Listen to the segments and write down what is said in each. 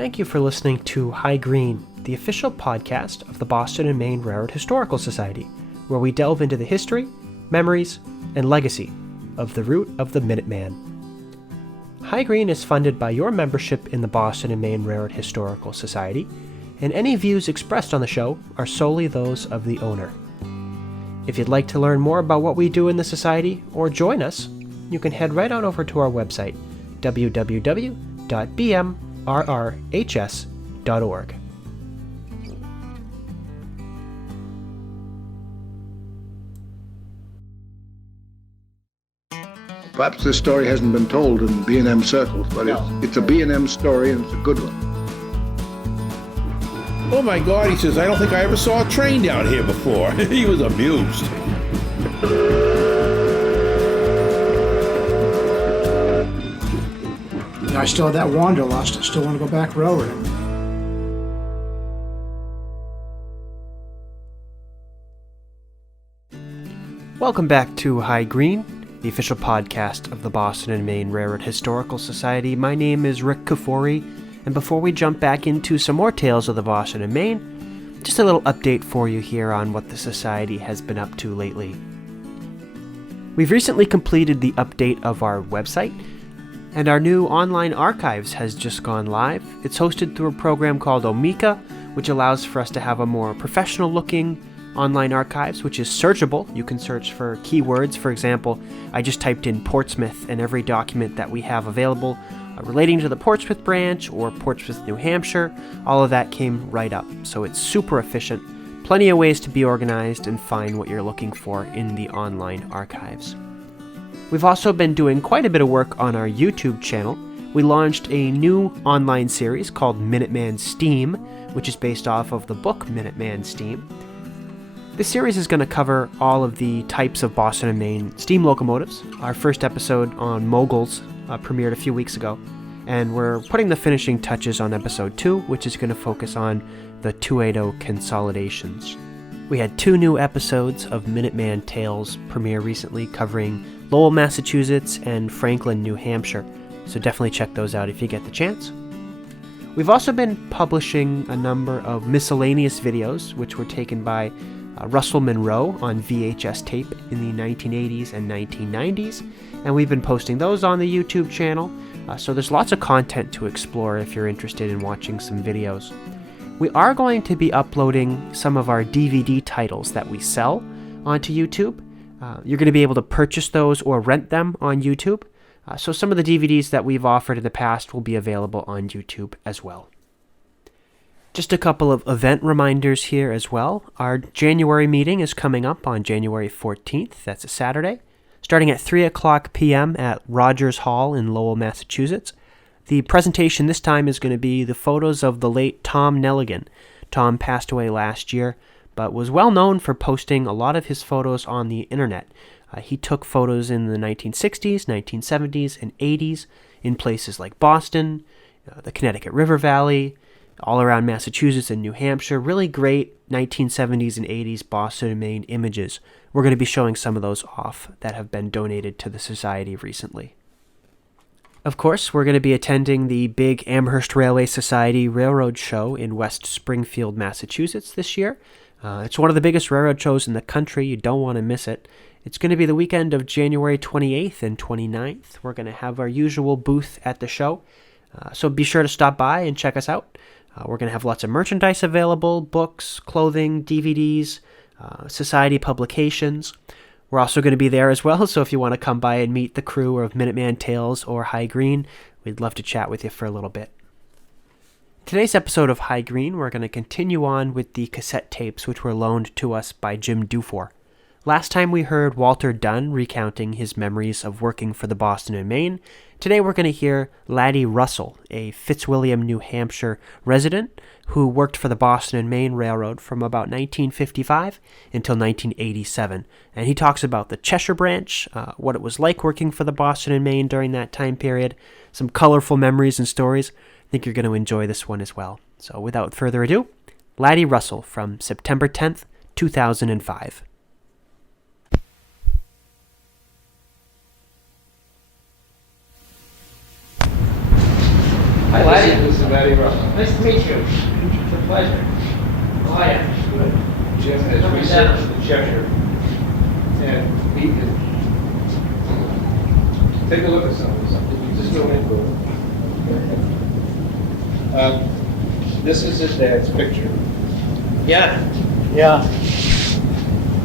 Thank you for listening to High Green, the official podcast of the Boston and Maine Railroad Historical Society, where we delve into the history, memories, and legacy of the route of the Minuteman. High Green is funded by your membership in the Boston and Maine Railroad Historical Society, and any views expressed on the show are solely those of the owner. If you'd like to learn more about what we do in the Society or join us, you can head right on over to our website, www.B&MRRHS.org. Perhaps this story hasn't been told in B&M circles, but it's a B&M story and it's a good one. Oh my God, he says, I don't think I ever saw a train down here before. He was amused. I still have that wanderlust. I still want to go back railroading. Welcome back to High Green, the official podcast of the Boston and Maine Railroad Historical Society. My name is Rick Kafori, and before we jump back into some more tales of the Boston and Maine, just a little update for you here on what the Society has been up to lately. We've recently completed the update of our website, and our new online archives has just gone live. It's hosted through a program called Omeka, which allows for us to have a more professional-looking online archives, which is searchable. You can search for keywords. For example, I just typed in Portsmouth, and every document that we have available relating to the Portsmouth branch or Portsmouth, New Hampshire, all of that came right up. So it's super efficient. Plenty of ways to be organized and find what you're looking for in the online archives. We've also been doing quite a bit of work on our YouTube channel. We launched a new online series called Minuteman Steam, which is based off of the book Minuteman Steam. This series is going to cover all of the types of Boston and Maine steam locomotives. Our first episode on moguls premiered a few weeks ago, and we're putting the finishing touches on episode 2, which is going to focus on the 280 consolidations. We had 2 new episodes of Minuteman Tales premiere recently covering Lowell, Massachusetts and Franklin, New Hampshire, so definitely check those out if you get the chance. We've also been publishing a number of miscellaneous videos which were taken by Russell Monroe on VHS tape in the 1980s and 1990s, and we've been posting those on the YouTube channel, so there's lots of content to explore if you're interested in watching some videos. We are going to be uploading some of our DVD titles that we sell onto YouTube. You're going to be able to purchase those or rent them on YouTube. So some of the DVDs that we've offered in the past will be available on YouTube as well. Just a couple of event reminders here as well. Our January meeting is coming up on January 14th. That's a Saturday, starting at 3 o'clock p.m. at Rogers Hall in Lowell, Massachusetts. The presentation this time is going to be the photos of the late Tom Nelligan. Tom passed away last year, but was well known for posting a lot of his photos on the internet. He took photos in the 1960s, 1970s, and 80s in places like Boston, the Connecticut River Valley, all around Massachusetts and New Hampshire. Really great 1970s and 80s Boston and Maine images. We're going to be showing some of those off that have been donated to the Society recently. Of course, we're going to be attending the big Amherst Railway Society Railroad Show in West Springfield, Massachusetts this year. It's one of the biggest railroad shows in the country. You don't want to miss it. It's going to be the weekend of January 28th and 29th. We're going to have our usual booth at the show, so be sure to stop by and check us out. We're going to have lots of merchandise available, books, clothing, DVDs, society publications. We're also going to be there as well, so if you want to come by and meet the crew of Minuteman Tales or High Green, we'd love to chat with you for a little bit. Today's episode of High Green, we're going to continue on with the cassette tapes which were loaned to us by Jim Dufour. Last time we heard Walter Dunn recounting his memories of working for the Boston and Maine. Today we're going to hear Laddy Russell, a Fitzwilliam, New Hampshire resident who worked for the Boston and Maine Railroad from about 1955 until 1987. And he talks about the Cheshire Branch, what it was like working for the Boston and Maine during that time period, some colorful memories and stories. I think you're going to enjoy this one as well. So without further ado, Laddy Russell from September 10th, 2005. Hi, Laddy. This is Laddy Russell. Nice to meet you. It's a pleasure. How are you? Good. Jim has researched the Cheshire, and he can take a look at some of this. Just go in. This is his dad's picture. Yeah. Yeah.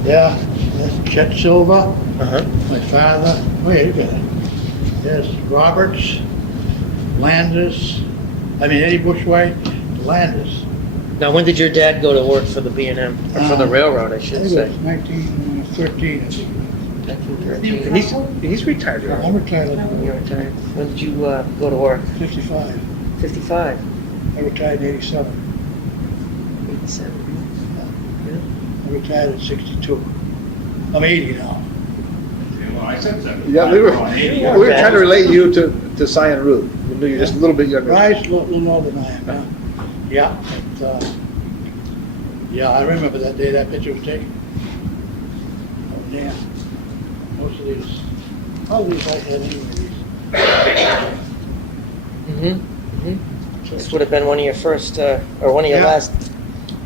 Yeah, that's Chet Silva, Uh-huh. my father. Wait, you got it. There's Roberts, Landis, Eddie Bushway, Landis. Now, when did your dad go to work for the B&M, or for the railroad, I I should think say? it was 1913, I think. 1913. He's retired. I'm retired at You're retired. When did you go to work? 55. 55. I retired in 87. 87. I retired at 62. I'm 80 now. Yeah, we were trying to relate you to Cy and Ruth. We knew you're just a little bit younger. Right, a little older than I am, yeah. Yeah, I remember that day that picture was taken. Oh, damn. Most of these, all of these I had anyway. This would have been one of your first, or one of your Yeah. last,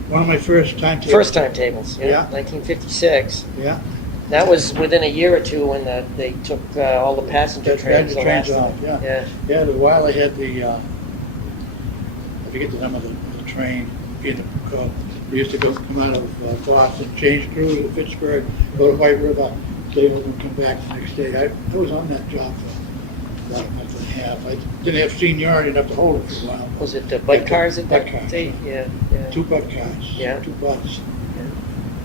One of my first timetables. first timetables. Yeah. 1956. Yeah. That was within a year or two when they took all the passenger That trains. passenger the last trains time. off, yeah. Yeah. Yeah, the while I had the, I forget the name of the train, we used to come out of Boston, change through to Pittsburgh, go to White River, stay over and come back the next day. I was on that job for about a month and a half. I didn't have seniority enough to hold it for a while. Was it the butt cars at that Butt cars, day? Yeah. Yeah. 2 butt cars. Yeah. 2 butts.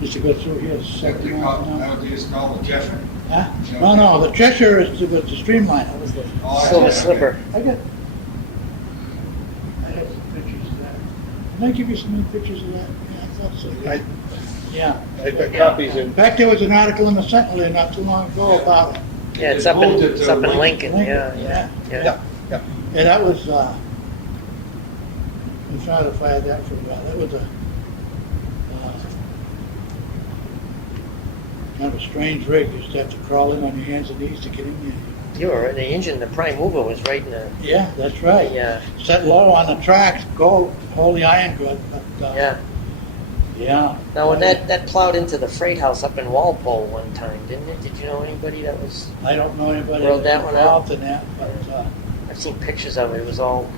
Used to go through here, 70 miles an hour. do you call the Cheshire? Huh? No, the Cheshire is the streamliner. That was the Silver Slipper. I had some pictures of that. Did I give you some new pictures of that? Yeah, I thought so. Yeah. I've got copies In in. fact, there was an article in the Sentinel there not too long ago about it. Yeah, it's up in Moved it to Lincoln. Lincoln. Yeah. Yeah, that was, I'm trying to find that for a while. That was a, kind of a strange rig. You used to have to crawl in on your hands and knees to get in there. You were the engine. The prime mover was right in the. Yeah, that's right. Yeah. Set low on the tracks, go, hold the iron good. But, Yeah. Yeah. Now, when that plowed into the freight house up in Walpole one time, didn't it? Did you know anybody that was? I don't know anybody Rode that one out? involved in that, but I've seen pictures of it. It was all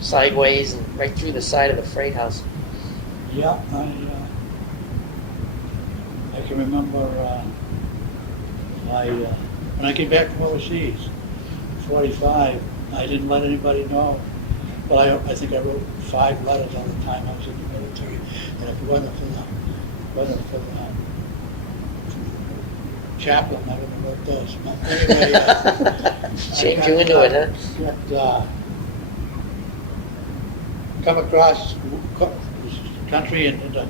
sideways and right through the side of the freight house. yeah, I can remember when I came back from overseas, 45, I didn't let anybody know. Well, I think I wrote 5 letters all the time I was in the military, and if it wasn't for the chaplain, I would have wrote those. But anyway, Shamed you into it, huh? Come across the country and into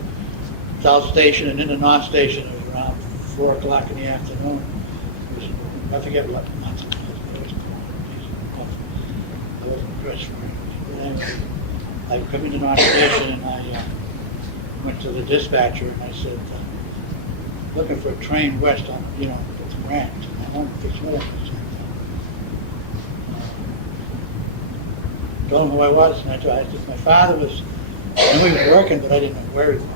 South Station and into North Station. It was around 4 o'clock in the afternoon. I forget what month it was. I wasn't dressed for it. But anyway, I come into North Station and I went to the dispatcher and I said, looking for a train west on, Fitzwilliam Branch. And I wanted Fitzwilliam. Told him who I was, and I said my father was, I knew he was working, but I didn't know where he was.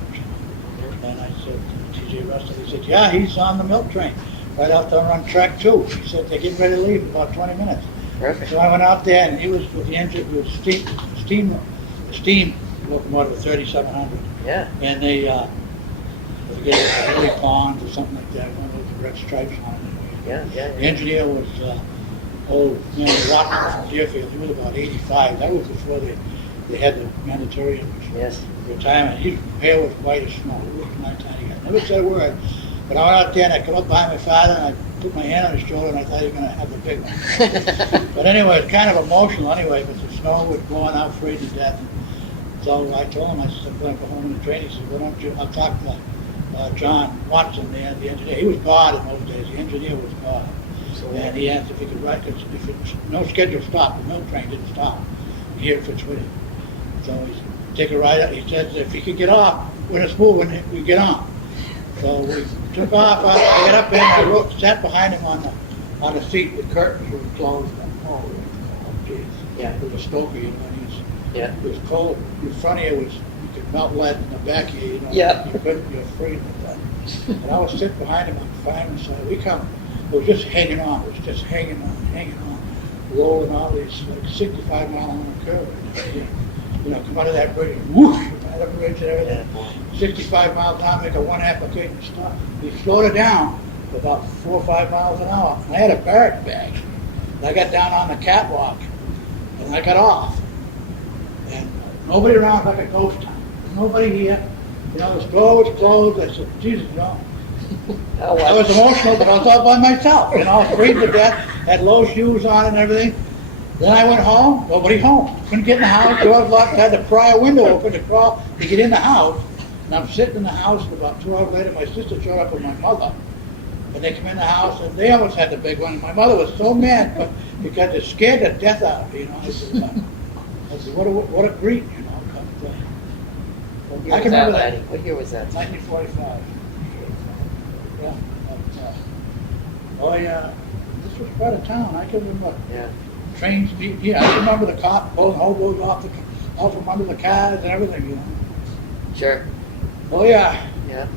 And I said, T.J. Russell, he said, yeah, he's on the milk train, right out there on track 2. He said, they're getting ready to leave in about 20 minutes. Perfect. So I went out there, and he was with the engine, it was steam locomotive, 3700. Yeah. And they gave us a Billy Pond or something like that, one of those red stripes on it. Yeah. The engineer was old man Rockman from Deerfield. He was about 85. That was before they had the mandatory Yes. retirement. His hair was white as snow. It was my tiny guy. Never said a word. But I went out there and I come up behind my father and I put my hand on his shoulder and I thought he was going to have the big one. But anyway, it's kind of emotional anyway, because the snow was blowing out, freezing to death. So I told him, I said, I'm going to go home in the train. He said, why don't you, I'll talk to John Watson, the engineer. He was God in those days. The engineer was God. And he asked if he could write, because if no schedule stopped, the milk train didn't stop here at Fitzwilliam. So he said, take a ride out. He said, if he could get off, when it's moving, we get on. So we took off, I got up there, and I sat behind him on the seat. The curtains were closed. Oh, geez. Yeah, it was a stoker, and Yeah. It was cold. In front of you was, you could melt lead in the back of you, you know. Yeah. You couldn't, you're freezing with that. And I was sitting behind him on the fireman's side. We come, it was just hanging on. It was just hanging on, rolling all these like 65 mile an hour curve. You know, come out of that bridge, whoosh, out of the bridge and everything. 65 miles an hour, make a one application stop. He slowed it down to about 4 or 5 miles an hour. And I had a barrett bag. And I got down on the catwalk and I got off. And nobody around, like a ghost town. Nobody here. You know, the store was closed. I said, Jesus, you know. I was emotional, but I was all by myself. You know, I was freezing to death, had low shoes on and everything. Then I went home, nobody home. Couldn't get in the house, doors locked, had to pry a window open to crawl to get in the house. And I'm sitting in the house, and about 2 hours later, my sister showed up with my mother. And they come in the house, and they almost had the big one. And my mother was so mad, but because it scared the death out of me, you know. I said, what a grief, you know. What year I was can that, remember that. Laddie? What year was that? 1945. Yeah. But, oh yeah, this was quite a town. I can remember Yeah. trains. Yeah, I remember the cop pulling hobos off from under the cars and everything. You know. Sure. Oh yeah. Yeah.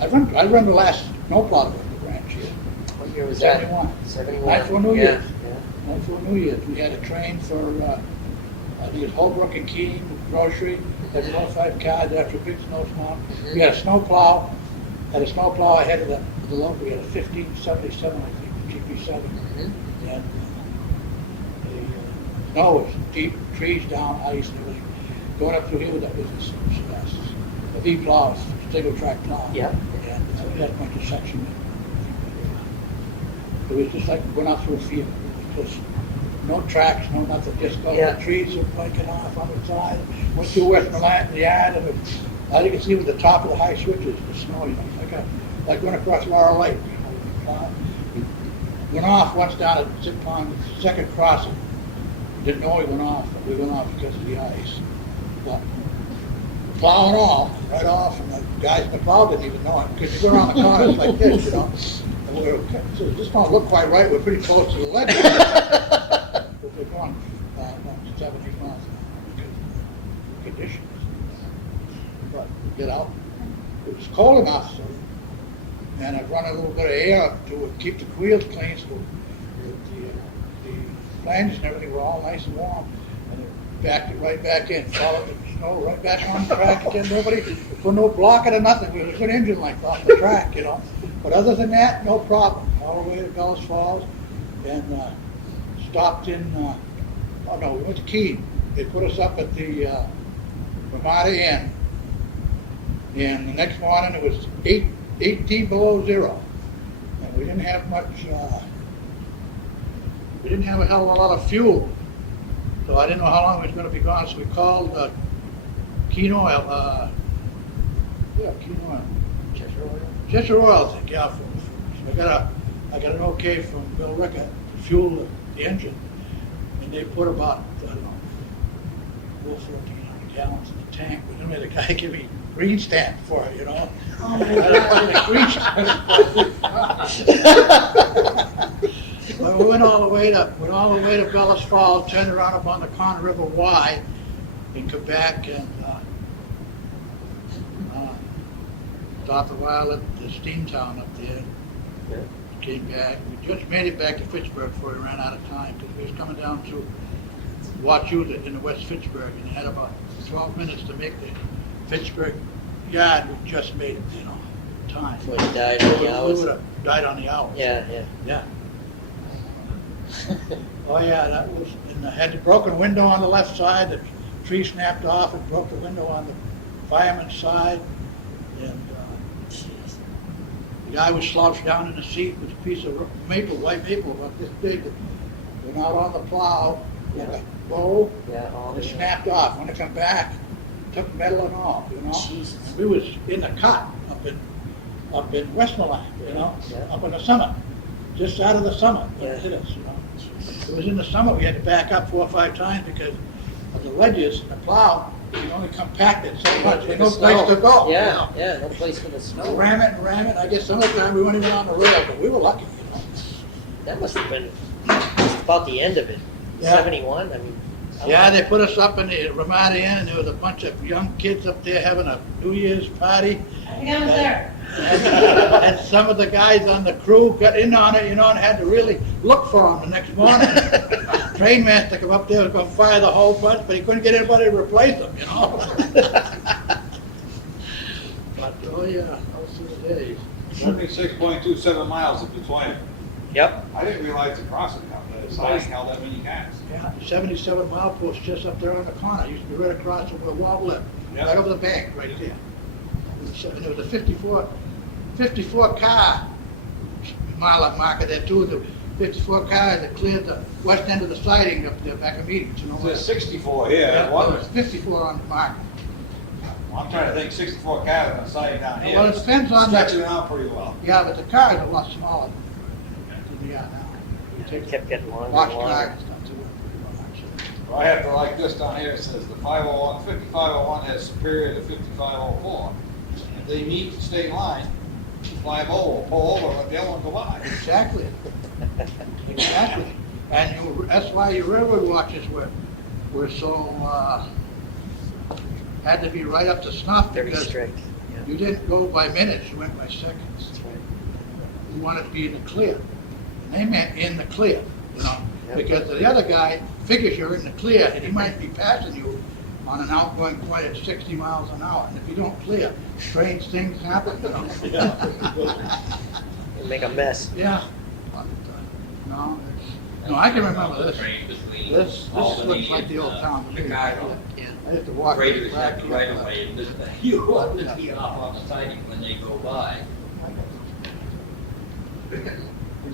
I run the last snowplow to the branch here. What year was 71. that? 71. Night for New Yeah. Year's. Yeah. Night for New Year's. We had a train for I think it's Holbrook and Keene grocery. Had 5 cars after a big snowstorm. Mhm. We had a snowplow. Had a snowplow ahead of the local. We had a 1577, I think, GP7. Mhm. And the snow was deep, trees down, ice and everything. Going up through here with that was a V plow, single track plow. Yeah. And we had a bunch of section. It was just like going out through a field. It was just no tracks, no nothing, just going, Yeah. the trees were flaking off on the side. Went through Westmoreland, the yard, and all you could see was the top of the high switches, the snow, you know, like going across Laurel Lake, you know. Went off once down at Zip Pond, second crossing. Didn't know he went off, but we went off because of the ice. But plowing off, right off, and the guys in the plow didn't even know it, because you go around the corners like this, you know. And we were, so this don't look quite right, we're pretty close to the ledge. But we're going 70 miles an hour because of the conditions. But we get out, it was cold enough, so, and I'd run a little bit of air to keep the wheels clean, so the flanges and everything were all nice and warm, and it backed it right back in, followed the snow right back on the track again. Nobody, put no blocking or nothing. We was a good engine like off the track, you know. But other than that, no problem. All the way to Bellas Falls, and stopped in. Oh no, we went to Keene. They put us up at the Ramada Inn, and the next morning it was 18 below zero, and we didn't have much. We didn't have a hell of a lot of fuel, so I didn't know how long it was going to be gone. So we called Keene Oil. Keene Oil. Cheshire Oil, I think, yeah. So I got an okay from Bill Rickett to fuel the engine, and they put about, I don't know, 1,400 gallons in the tank. But then the guy gave me green stamp for it, you know. Oh my God! Well, we went all the way to Bellas Falls, turned around up on the Con River Y in Quebec, and stopped a while at the steam town up there. Yeah. Came back. We just made it back to Fitchburg before we ran out of time, because we was coming down to Wachusett in the West Fitchburg, and had about 12 minutes to make the Fitchburg yard. We just made it, you know, time. Before you died on the We hours. would have died on the hours. Yeah. Yeah. Oh yeah, that was, and I had the broken window on the left side, the tree snapped off and broke the window on the fireman's side, and the guy was slouched down in the seat with a piece of white maple about this big, that went out on the plow, like a bow, Yeah. and it snapped off. When it come back, took metal and all, you know. Jesus. And we was in the cut up in Westmoreland, you know, Yeah. up on the summit, just out of the summit when Yeah. it hit us, you know. It was in the summit. We had to back up 4 or 5 times because of the ledges and the plow. You can only compact it so much. There's no place to go. Yeah, no place for the snow. Ram it. I guess some of the time we weren't even on the rail, but we were lucky, you know. That must have been just about the end of it. Yeah. 71. I mean, Yeah, they put us up in the Ramada Inn, and there was a bunch of young kids up there having a New Year's party. I think I was there. And some of the guys on the crew got in on it, and had to really look for them the next morning. Train master come up there, was going to fire the whole bunch, but he couldn't get anybody to replace them, But, oh yeah, those were the days. 76.27 miles in between. Yep. I didn't realize the crossing held, the siding held that many cars. Yeah, the 77 mile post just up there on the corner. It used to be right across from the wall lip, Yeah. right over the bank, right there. And there was a 54 car mile up marker there too. The 54 cars that cleared the west end of the siding up there back of meetings. There's 64 here. Yeah, It well, was. it's 54 on the marker. I'm trying to think 64 cars on the siding down here. Well, it depends on Stretching the, it out pretty well. yeah, but the cars are a lot smaller than they are now. You It take kept getting longer box and car longer. and stuff too. Well, I have to like this down here. It says the 5501 has superior to 5504. If they meet the state line, 50 will pull over and let the other one go by. Exactly. Exactly. And that's why your railroad watches were so, had to be right up to snuff. Very because strict. Yeah. You didn't go by minutes, you went by seconds. That's right. You wanted to be in the clear. And they meant in the clear, Yep. because the other guy figures you're in the clear and he might be passing you on an outgoing point at 60 miles an hour. And if you don't clear, strange things happen, It'll make a mess. Yeah. But, no, I can remember this. This looks like the old town to me. Chicago. I used to walk Graders back have to here. right away, and you want to tee off on the siding when they go by.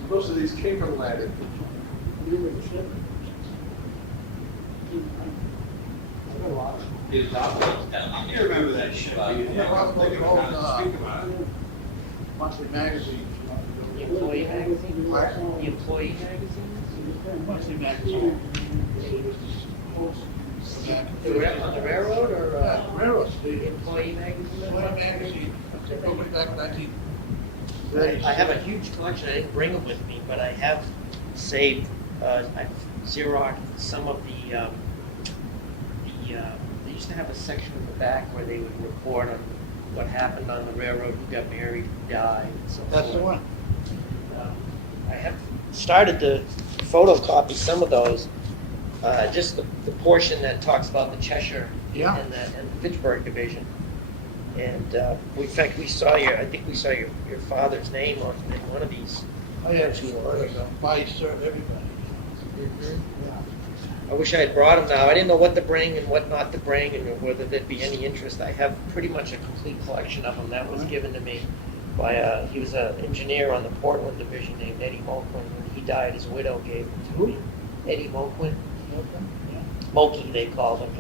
Most of these came from Ladde. His operates down You there. remember that shit? Yeah, well, those old, Speak about it. monthly magazines. The employee magazine? What? The employee magazine? Monthly magazine. The on the railroad or Railroad, the the employee magazine? employee magazine, going back to 1930s. I have a huge collection. I didn't bring them with me, but I have saved. I've Xeroxed some of the. They used to have a section in the back where they would report on what happened on the railroad, who got married, who died, and so That's the forth. one. I have started to photocopy some of those. Just the portion that talks about the Cheshire Yeah. and the Pittsburgh division. And in fact, I think we saw your father's name on in one of these. Oh, yeah, body serve everybody. Yeah. I wish I had brought them now. I didn't know what to bring and what not to bring and whether there'd be any interest. I have pretty much a complete collection of them that was given to me by, he was an engineer on the Portland division named Eddie Moquin. When he died, his widow gave them to me. Eddie Moquin. Moki, they called him.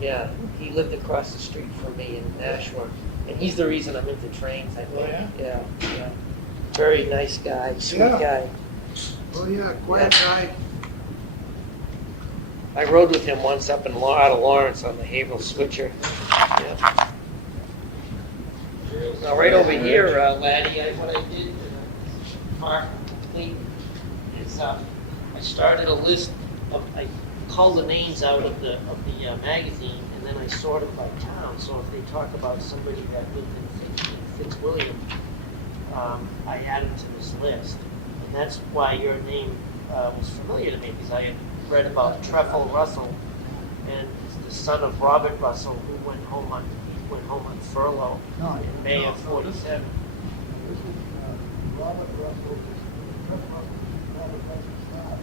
Yeah, he lived across the street from me in Nashua. And he's the reason I'm into trains, I think. Oh, yeah? Yeah. Very nice guy, sweet Yeah. guy. Oh, yeah, quiet guy. I rode with him once up out of Lawrence on the Haverhill Switcher. Yeah. Now, right over here, Laddie, what I did, Mark, complete, is I started a list of, I culled the names out of the magazine, and then I sorted by town. So if they talk about somebody that lived in Fitzwilliam, I added to this list. And that's why your name was familiar to me, because I had read about Treffel Russell, and the son of Robert Russell, who went home on furlough in May of '47. Robert Russell, Robert Russell's father.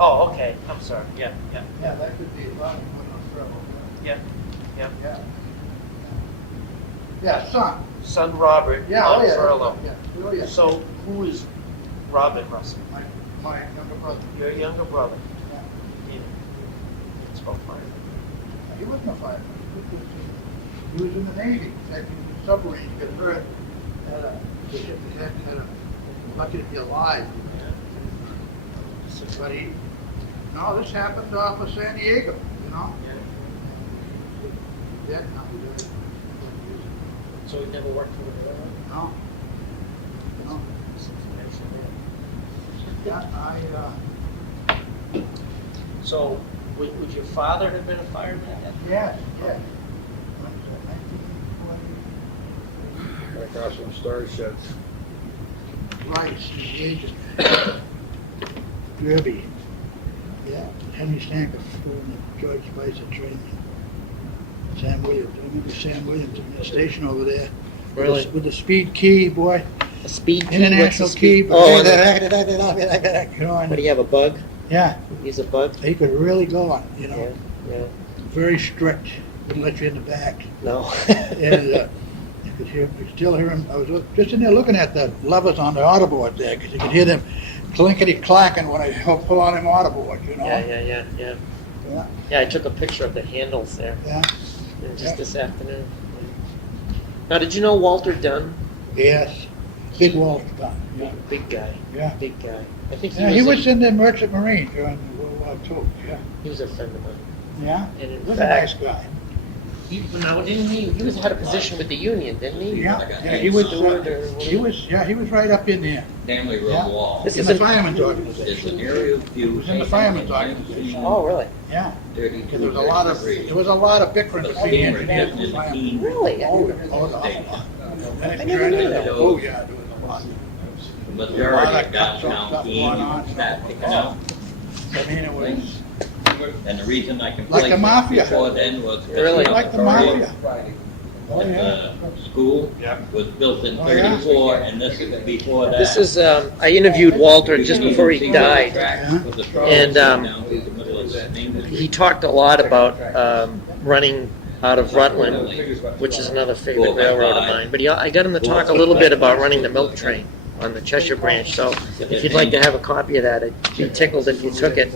Oh, okay. I'm sorry. Yeah. Yeah, that could be Robert Russell. Yeah. Yeah, son. Son Robert Yeah, on oh, yeah. furlough. Yeah, oh, yeah. So who is Robert Russell? My younger brother. Your younger brother. Yeah. Yeah. Spoke fire. He wasn't a fireman. He was in the Navy. In fact, he was in submarines. He got hurt. The ship had lucky to be alive. But no, this happened off of San Diego, Yeah, no, he didn't. So he never worked for the railroad? No. Yeah, So Would your father have been a fireman? Yeah, yeah. Right across from storage sheds. Rice, the agent. Derby. Yeah, Henry Stanker and George Spicer trained me. Sam Williams. I remember Sam Williams in the station over there. Really? With the speed key, boy. A speed key? International What's the speed? key. Oh, What do you have, a bug? Yeah, He's a bug? he could really go on, you know. Yeah, yeah. Very strict. Wouldn't let you in the back. No. And you could hear, you could still hear him. I was just in there looking at the levers on the autoboard there, because you could hear them clinkety-clacking when I pull on them autoboard, you know. Yeah. Yeah. Yeah, I took a picture of the handles there Yeah. just this afternoon. Now, did you know Walter Dunn? Yes. Big Walter Dunn. Yeah. Big guy. Yeah. Big guy. I think Yeah, he was in the Merchant Marine during World War II. Yeah. He was a friend of mine. Yeah. And in He was a nice fact, guy. he had a position with the union, didn't he? Yeah. Yeah. He was. Steward or whatever. He was right up in there. Family Road Yeah. Wall. This in is the a- fireman's It's organization. an aerial He view. was in the fireman's organization. Oh, really? Yeah. 32, There was a lot of bickering But between the Seymour engineers kept and in the the firemen. key. Really? Oh, an awful lot. And it I never turned knew into- that. Oh, yeah, there was a lot. The A lot majority of of cuts downtown stuff Keene going on. started picking up. I mean, it was And the reason I can Like place the it mafia. before then was. Really? like the mafia. Oh, The yeah. school was built in Oh, yeah. 34, and this is before that. This is, I interviewed Walter just before he died. And, he talked a lot about running out of Rutland, which is another favorite railroad of mine. But I got him to talk a little bit about running the milk train on the Cheshire Branch. So if you'd like to have a copy of that, I'd be tickled if you took it.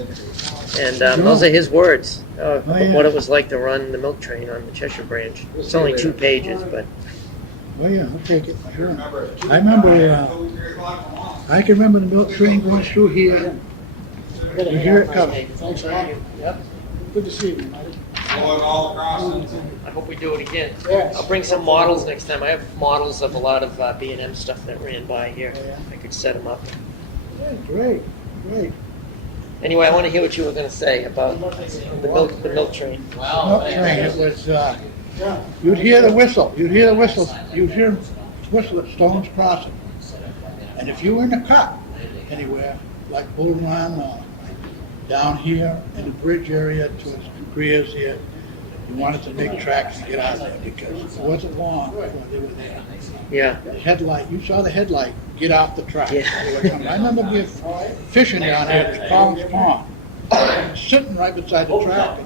And those are his words of what it was like to run the milk train on the Cheshire Branch. It's only 2 pages, but Oh, yeah, I'll take it. Sure. I remember, I can remember the milk train going through here. You hear it coming. Yep. Good to see you, Mike. Going all across. I hope we do it again. Yes. I'll bring some models next time. I have models of a lot of B&M stuff that ran by here. Yeah. I could set them up. Yeah, great, great. Anyway, I want to hear what you were going to say about the milk train. Milk train, it was, you'd hear the whistle, you'd hear the whistle at Stone's Crossing. And if you were in the cut anywhere, like Bull Run or down here in the bridge area towards Greer's here, you wanted to make tracks and get out there because it wasn't long before they were there. Yeah. The headlight, you saw the headlight get off the track. Yeah. I remember being fishing down there at Collins Pond, sitting right beside the track.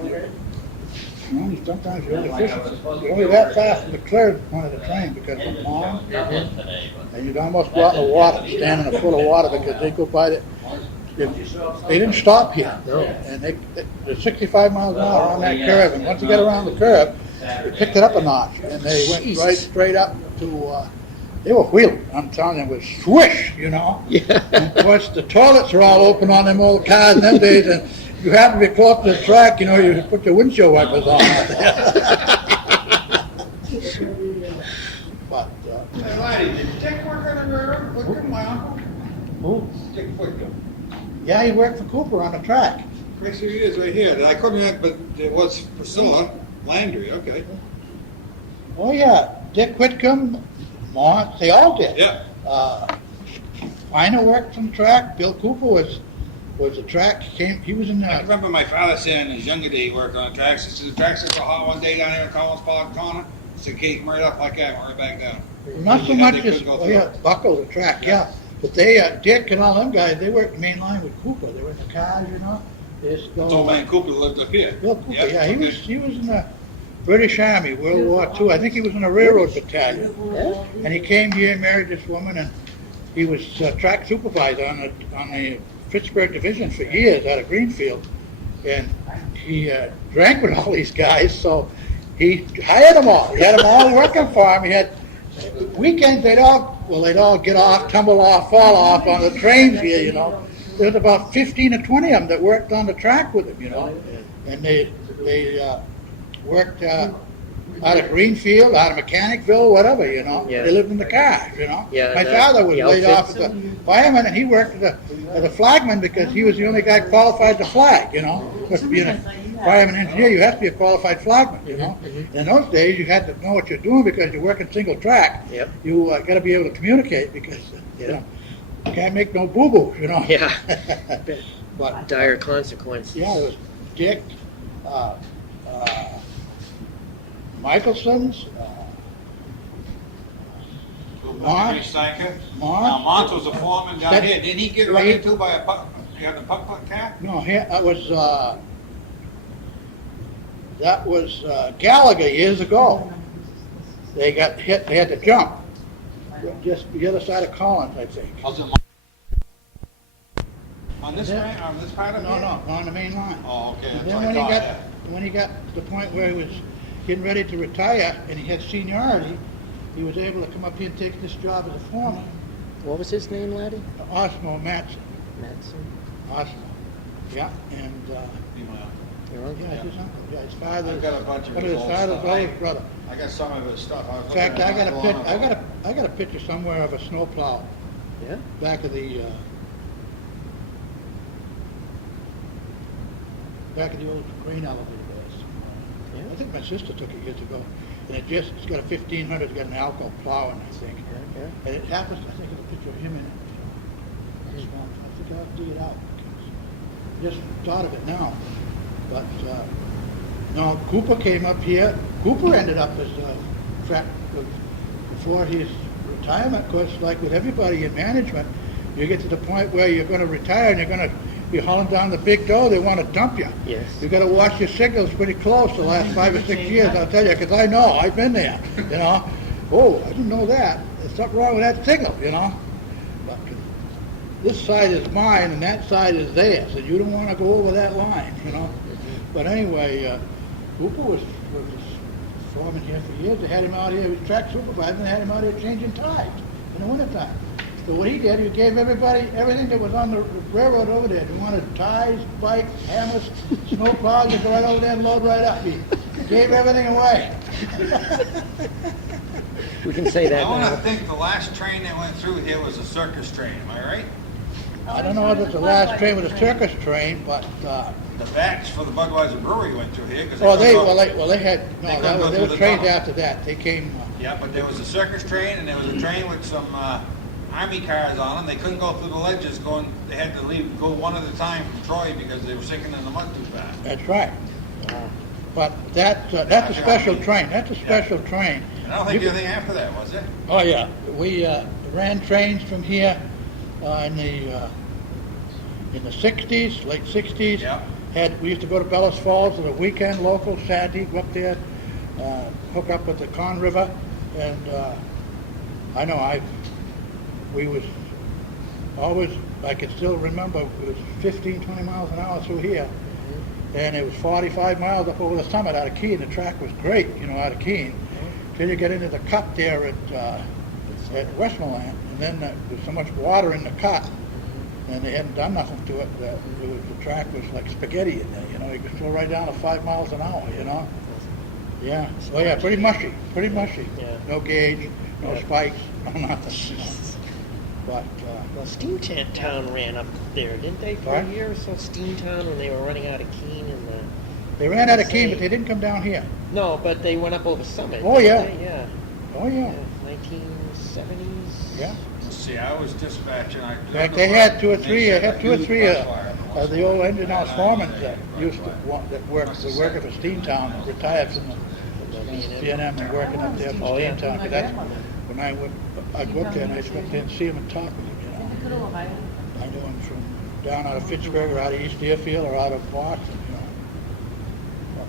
And sometimes you're only fishing, you're only that fast to clear one of the train because of the pond. And you'd almost go out in the water, stand in a pool of water because they go by the, they didn't stop here. And they're 65 miles an hour on that curve. And once you get around the curve, they picked it up a notch. And they went right straight up to, they were wheeling. I'm telling you, it was swish, you know. Yeah. And of course, the toilets are all open on them old cars in them days. And if you happen to be close to the track, you know, you put your windshield wipers on. But, Hey, Laddy, did Dick work on the railroad? Look at my uncle. who? Dick Whitcomb. Yeah, he worked for Cooper on the track. Right, so he is right here. I couldn't, but it was Priscilla Landry, okay. Oh, yeah, Dick Whitcomb, Mont, they all did. Yeah. Weiner worked on the track. Bill Cooper was the track, he was in I the, remember my father saying in his younger day he worked on the tracks. He said the tracks got so hot one day down here in Collins Park corner. So it came right up like that, went right back down. not so They much couldn't as, go oh through yeah, it. Buckle, the track, yeah. But they, Dick and all them guys, they worked the main line with Cooper. They were in the cars, you know. They used to go. It's old man Cooper lived up here. Bill Cooper, Yep, yeah, okay. he was in the British Army, World War II. I think he was in a railroad battalion. Yeah. And he came here and married this woman, and he was track supervisor on the Pittsburgh division for years out of Greenfield. And he drank with all these guys, so he hired them all. He had them all working for him. He had weekends, they'd all get off, tumble off, fall off on the trains here, you know. There was about 15 or 20 of them that worked on the track with him, you know. And they worked out of Greenfield, out of Mechanicville, whatever, you know. Yeah. They lived in the cars, you know. Yeah, My the- father was the laid off outfits. as a fireman, and he worked as a flagman because he was the only guy qualified to flag, you know. But, you know, fireman engineer, you have to be a qualified flagman, you know? In those days, you had to know what you're doing because you're working single track. Yep. You got to be able to communicate because, you know, you can't make no boo-boos, you know? Yeah. But, Dire consequences. yeah, it was Dick, Michelson's, Mont. Now, Mont was a foreman down That- here. Didn't he get run into by a putt, he had a putt car? No, that was Gallagher years ago. They got hit, they had to jump. Just the other side of Collins, I think. Was it on this part of it? No, on the main line. Oh, okay. And That's then what I thought. when he got to the point where he was getting ready to retire and he had seniority, he was able to come up here and take this job as a foreman. What was his name, Laddie? Osmo Matson. Matson. Osmo. Yeah, and Your uncle? yeah, his uncle. Yeah, his father. I've got a bunch of But his his old father's stuff. brother's brother. I got some of his stuff. In fact, I got a picture somewhere of a snowplow Yeah? back of the old grain elevator days. Yeah. I think my sister took it years ago, and it's got a 1500. It's got an Alco plow in it, I think. Yeah. And it happens. I think there's a picture of him in it. I think I'll have to dig it out. Just thought of it now, but no. Cooper came up here. Cooper ended up as track before his retirement. Of course, like with everybody in management, you get to the point where you're going to retire and you're going to be hauling down the big dough. They want to dump you. Yes. You got to watch your signals pretty close the last 5 or 6 years. I'll tell you, because I know I've been there. You know, oh, I didn't know that. There's something wrong with that signal. You know, but this side is mine and that side is theirs, and you don't want to go over that line. You know. But anyway, Cooper was foreman here for years. They had him out here, he was track supervisor, and they had him out here changing ties in the wintertime. So what he did, he gave everybody everything that was on the railroad over there. He wanted ties, bikes, hammers, snow plows, to go right over there and load right up. He gave everything away. We can say that I want to now. think the last train that went through here was a circus train, am I right? I don't know if it's the last train with a circus train, but The batch for the Budweiser Brewery went through here, because they had They couldn't go there through was the trains tunnel. after that. They came. Yeah, but there was a circus train, and there was a train with some army cars on them. They couldn't go through the ledges they had to go one at a time from Troy because they were sinking in the mud too fast. That's right. But that's a special train. That's a special train. And I don't think anything after that, was it? Oh yeah, we ran trains from here in the '60s, late '60s. Yeah. We used to go to Bellows Falls on the weekend, local Saturday, go up there, hook up with the Con River, and we was always, I can still remember, it was 15, 20 miles an hour through here, and it was 45 miles up over the summit out of Keene. The track was great, out of Keene, till you get into the cut there at Westmoreland, and then there was so much water in the cut, and they hadn't done nothing to it. The track was like spaghetti in there, you could slow right down to 5 miles an hour, Yeah, oh yeah, pretty mushy. Yeah. No gauge, no spikes, no nothing. But Well, Steamtown ran up there, didn't they, for What? a year or so? Steamtown, when they were running out of Keene and the... they ran out of Keene, but they didn't come down here. No, but they went up over Summit. Oh, yeah. didn't they? Yeah. Oh yeah, 1970s. yeah. See, I was dispatching. In fact, they had two or three of the old engine house foremen that worked for Steamtown, retired from the B&M and working up there for Oh, yeah. Steamtown. 'Cause that's when I'd go up there and I'd go up there and see him and talk with him, I knew him from down out of Fitchburg or out of East Deerfield or out of Boston, But,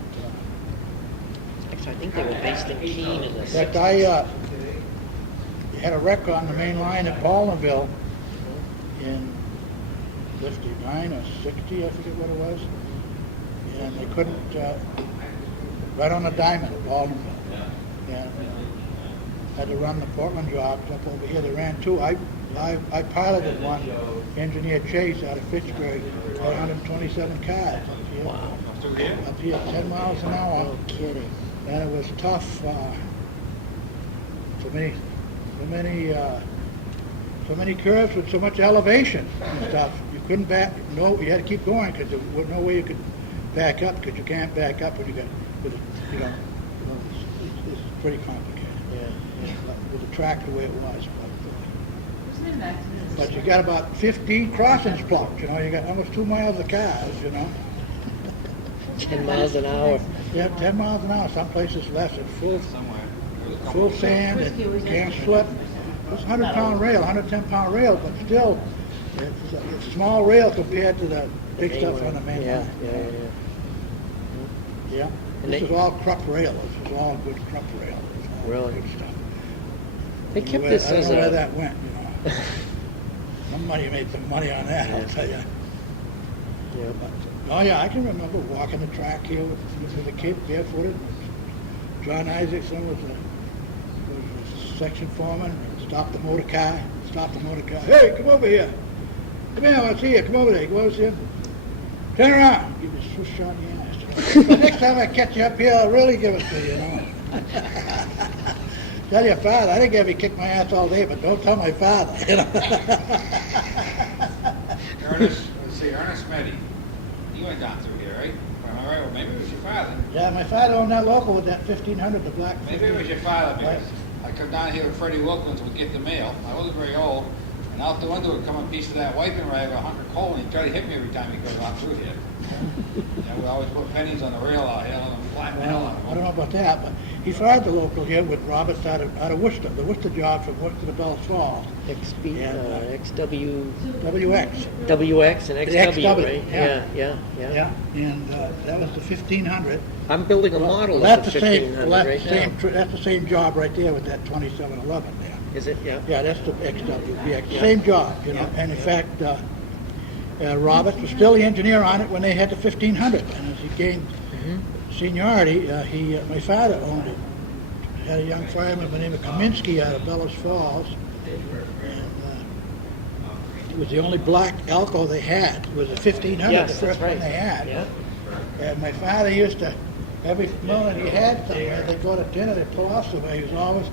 Actually, I think they were based in Keene in the in fact, 60s. had a wreck on the main line at Baldenville in 59 or 60, I forget what it was. And they couldn't, right on the diamond at Baldenville. And had to run the Portland jobs up over here. They ran two. I piloted one, Engineer Chase out of Fitchburg, 127 cars Through here? up here, 10 miles an hour. No kidding. And it was tough. So many curves with so much elevation and stuff. You couldn't back. No, you had to keep going because there was no way you could back up, because you can't back up when you got, you know, it's pretty complicated. But with the track the way it was. But you got about 15 crossings blocked, you know, you got almost 2 miles of cars, you know. 10 miles an hour. Yeah, 10 miles an hour, some places less, it's full sand and you can't slip. It's a 100-pound rail, 110-pound rail, but still, it's a small rail compared to the big stuff on the main line. Yeah. And This is all Krupp rail, this is all good Krupp rail. It's all Really? good stuff. They kept this I don't as know where a... that went, you know. Somebody made some money on that, I'll tell you. Yeah. Oh yeah, I can remember walking the track here with a kid, barefooted. John Isaacson was the section foreman. Stopped the motor car. Hey, come over here. Come here, I want to see you. Come over there. Go over here. Turn around. Give you a swoosh shot in the ass. But next time I catch you up here, I'll really give it to you, you know. Tell your father. I think he kicked my ass all day, but don't tell my father, you know. Ernest Meddy. He went down through here, right? Am I right? Well, maybe it was your father. Yeah, my father owned that local with that 1500, the black. Maybe it was your father, because I come down here with Freddie Wilkins would get the mail. I wasn't very old, and out the window would come a piece of that wiping rag or a hunk of coal, and he'd try to hit me every time he goes out through here. Yeah, we always put pennies on the rail out here, and flat the hell on them. I don't know about that, but he fired the local here with Roberts out of Worcester, the Worcester job from Worcester to Bells Falls. XW... WX. WX and The XW, XW, right? yeah. Yeah. And that was the 1500. I'm building a model That's of the the same. 1500 Well, right now. that's the same job right there with that 2711 there. Is it? Yeah. Yeah, that's the XW. Same job, you know. And in fact, Roberts was still the engineer on it when they had the 1500. And as he gained seniority, my father owned it. Had a young fireman by the name of Kaminsky out of Bellows Falls. And it was the only black Elko they had. It was a 1500, Yes, the first that's right. one they had. Yeah. And my father used to, every moment he had somewhere, they'd go to dinner, they'd pull off somewhere, he was always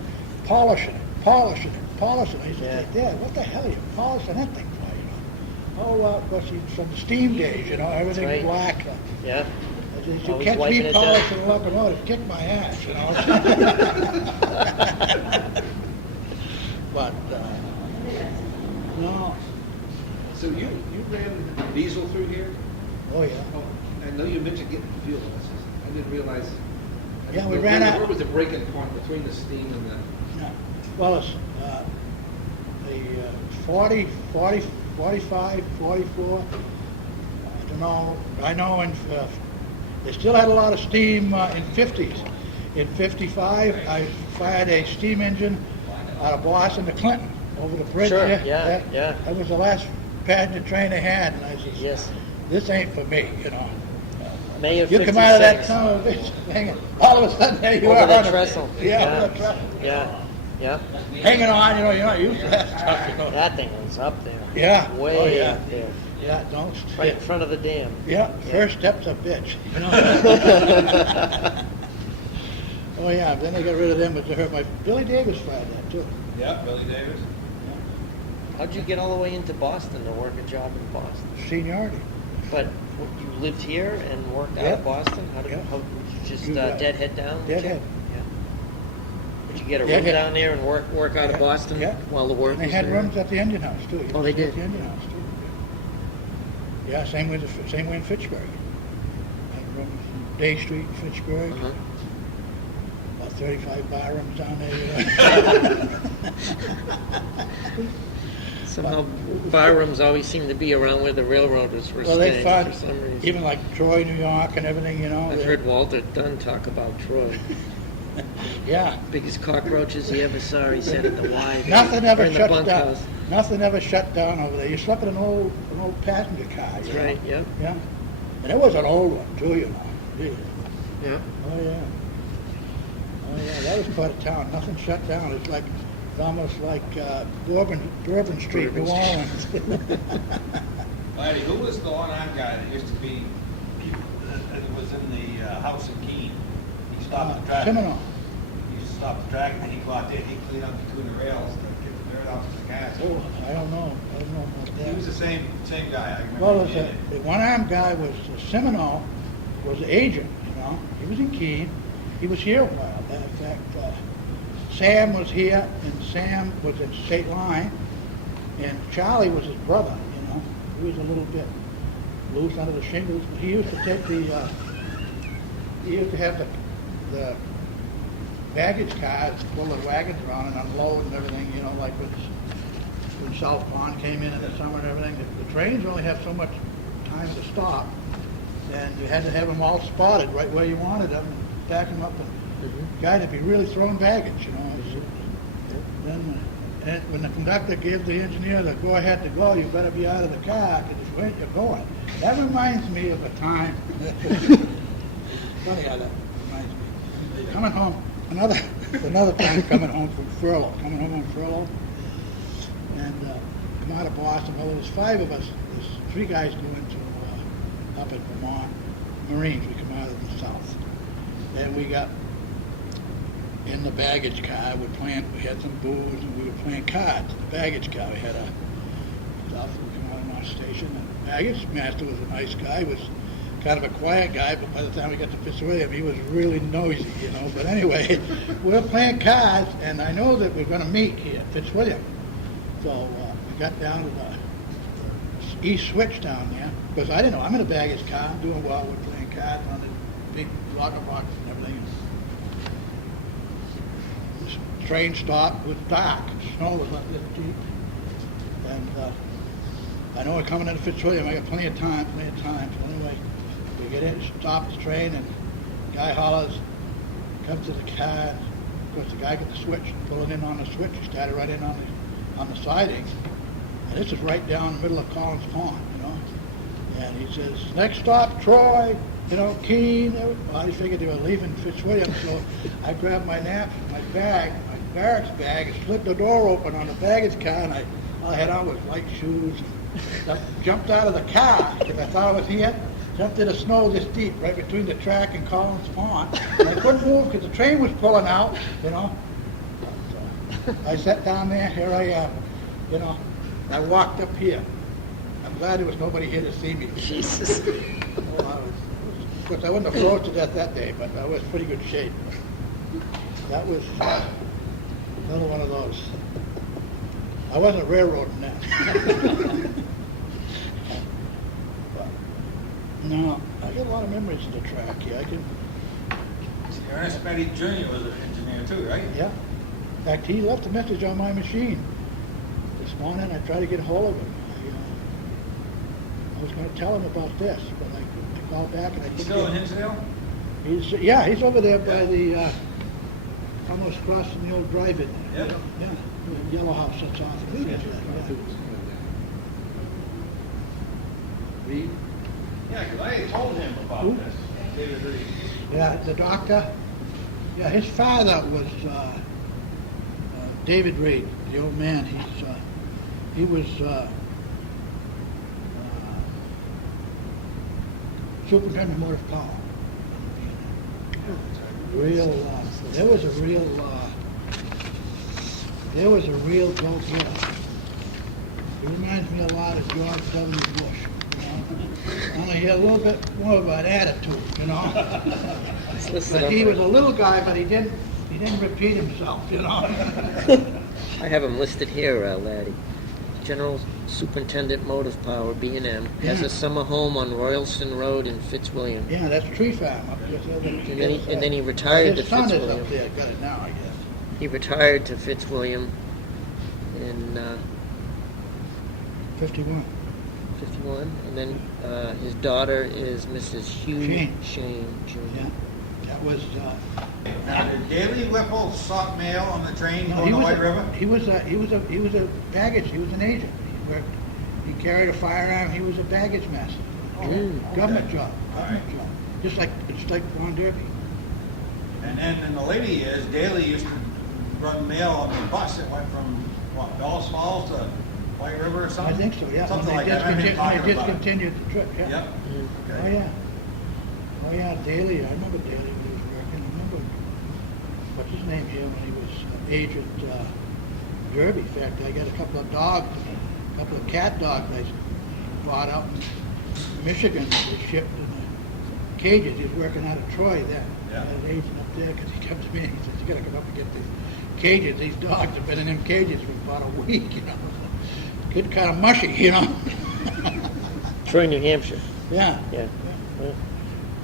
polishing it. I used to say, Dad, what the hell are you polishing that thing for, you know? Oh, well, of course, from the steam days, you know, everything right. black. Yeah. If you Always catch wiping me it down. polishing a locomotive, kick my ass, you know? But, no, So you ran diesel through here? oh yeah. Oh, I know you mentioned getting fuel. I didn't realize. Yeah, we ran out. Where was the breaking point between the steam and the? No. Well, it's the 40, 45, 44. I don't know. I know they still had a lot of steam in 50s. In 55, I fired a steam engine out of Boston to Clinton over the bridge Sure, there. yeah. That was the last passenger train they had, and I said, Yes. this ain't for me, you know. May of You 56. come out of that tunnel, hanging, all of a sudden there you Over are. the on a- trestle. Yeah, over the trestle. Yeah. Hanging on, you know, you're not used to that stuff, you know. That thing was up there. Yeah. Way Oh, yeah. up there. Yeah, don't. Right in front of the dam. Yeah, first step's a bitch. You know? Oh yeah, then they got rid of them, but they hurt my. Billy Davis fired that too. Yeah, Billy Davis. How'd you get all the way into Boston to work a job in Boston? Seniority. But you lived here and worked out Yeah. of Boston? How did Yeah. you just You got it. deadhead down? Deadhead. Yeah. Did you get a room Deadhead. down there and work out of Boston Yeah. while the work And they was had there? rooms at the engine house too. You Oh, they could stay did? At the engine house too. Yeah, same way in Fitchburg. Had rooms in Day Street in Fitchburg. Uh-huh. About 35 bar rooms down there. Somehow bar rooms always seem to be around where the railroaders were Well, they staying found, for some reason. even like Troy, New York and everything, you know. I've heard Walter Dunn talk about Troy. Yeah. Biggest cockroaches he ever saw, he said at the Y. Nothing or ever in the shuts down. bunkhouse. Nothing ever shut down over there. You slept in an old passenger car. That's you know? right, yeah. Yeah. And it was an old one too, you know. Gee. Yeah. Oh yeah. Oh yeah. That was quite a town. Nothing shut down. It's almost like Bourbon Street, New Orleans. Laddy, who was the one-armed guy that used to be, that was in the house in Keene? He stopped the traffic. Seminole. He used to stop the traffic, and he'd go out there, he'd clean up between the rails, and get the dirt off the gas. Oh, I don't know. I don't know about that. He was the same guy, I remember. Well, him being the one-armed guy was Seminole, was the agent, you know. He was in Keene. He was here a while. In fact, Sam was here, and Sam was at State Line, and Charlie was his brother, you know. He was a little bit loose under the shingles, but he used to take he used to have the baggage cars pull the wagons around and unload and everything, you know, like when South Pond came in the summer and everything. The trains only have so much time to stop, and you had to have them all spotted right where you wanted them, and stack them up, and guys would be really throwing baggage, you know. Then when the conductor gave the engineer the go-ahead to go, you better be out of the car because it's where you're going. That reminds me of a time. Funny how that reminds me. Coming home, another time coming home from furlough, and come out of Boston. Well, there was 5 of us. There's 3 guys going to up in Vermont, Marines. We come out of the South, and we got in the baggage car. We had some booze, and we were playing cards in the baggage car. We had a stuff. We come out of our station, and the baggage master was a nice guy. He was kind of a quiet guy, but by the time we got to Fitzwilliam, he was really noisy, you know. But anyway, we were playing cards, and I know that we're going to meet here at Fitzwilliam. So we got down to the east switch down there, because I didn't know. I'm in a baggage car. I'm doing well. We're playing cards on the big locker box and everything. The train stopped. It was dark. Snow was up this deep. And I know we're coming into Fitzwilliam. I got plenty of time. So anyway, we get in, stop the train, and the guy hollers, comes to the car, and of course the guy got the switch, pulling in on the switch. He started right in on the siding, and this is right down the middle of Collins Pond, you know. And he says, next stop, Troy, you know, Keene. Well, I figured they were leaving Fitzwilliam, so I grabbed my barracks bag, and slid the door open on the baggage car, and all I had on was light shoes. I jumped out of the car because I thought it was here. Jumped in the snow this deep, right between the track and Collins Pond. And I couldn't move because the train was pulling out, you know. So I sat down there, here I am, you know. I walked up here. I'm glad there was nobody here to see me. Jesus. Of course, I wouldn't have froze to death that day, but I was in pretty good shape. That was another one of those. I wasn't railroading then. No, I got a lot of memories of the track here. Ernest Betty Jr. was an engineer too, right? Yeah. In fact, he left a message on my machine this morning. I tried to get a hold of him. I was going to tell him about this, but I called back and I couldn't. Still in Hinsdale? He's over there by the almost crossing the old drive-in. Yep. Yeah. The yellow house that's off. Reed? Yeah, because I had told him about Who? this. David Reed. Yeah, the doctor. Yeah, his father was David Reed, the old man. He was superintendent motive power. There was a real go-getter. He reminds me a lot of George W. Bush. Only he had a little bit more of an attitude, you know. But he was a little guy, but he didn't repeat himself, you know. I have him listed here, Laddie. General Superintendent Motive Power, B&M, has a summer home on Royalston Road in Fitzwilliam. Yeah, that's Tree Farm up there. And then he retired to His son is Fitzwilliam. up there, got it now, I guess. He retired to Fitzwilliam in 51. 51, and then his daughter is Mrs. Hugh Shane Jr. Yeah, that was. Now, did Daley Whipple sought mail on the train No, going to White River? He was a baggage. He was an agent. He carried a firearm. He was a baggage master. Government job. Just like Von Derby. And the lady is, Daley used to run mail on the bus that went from, what, Bells Falls to White River or something? I think so, yeah. Something like They that. I remember talking about it. discontinued the trip, yeah. Yep. Oh, yeah, Daley. I remember Daley when he was working. I remember, what's his name here, when he was Agent Derby. In fact, I got a couple of dogs, a couple of cat dogs I bought out in Michigan that they shipped in cages. He was working out of Troy then. Yeah. Had an agent up there because he comes to me and he says, "You got to come up and get these cages. These dogs have been in them cages for about a week, you know." Getting kind of mushy, you know. Troy, New Hampshire. Yeah. Yeah.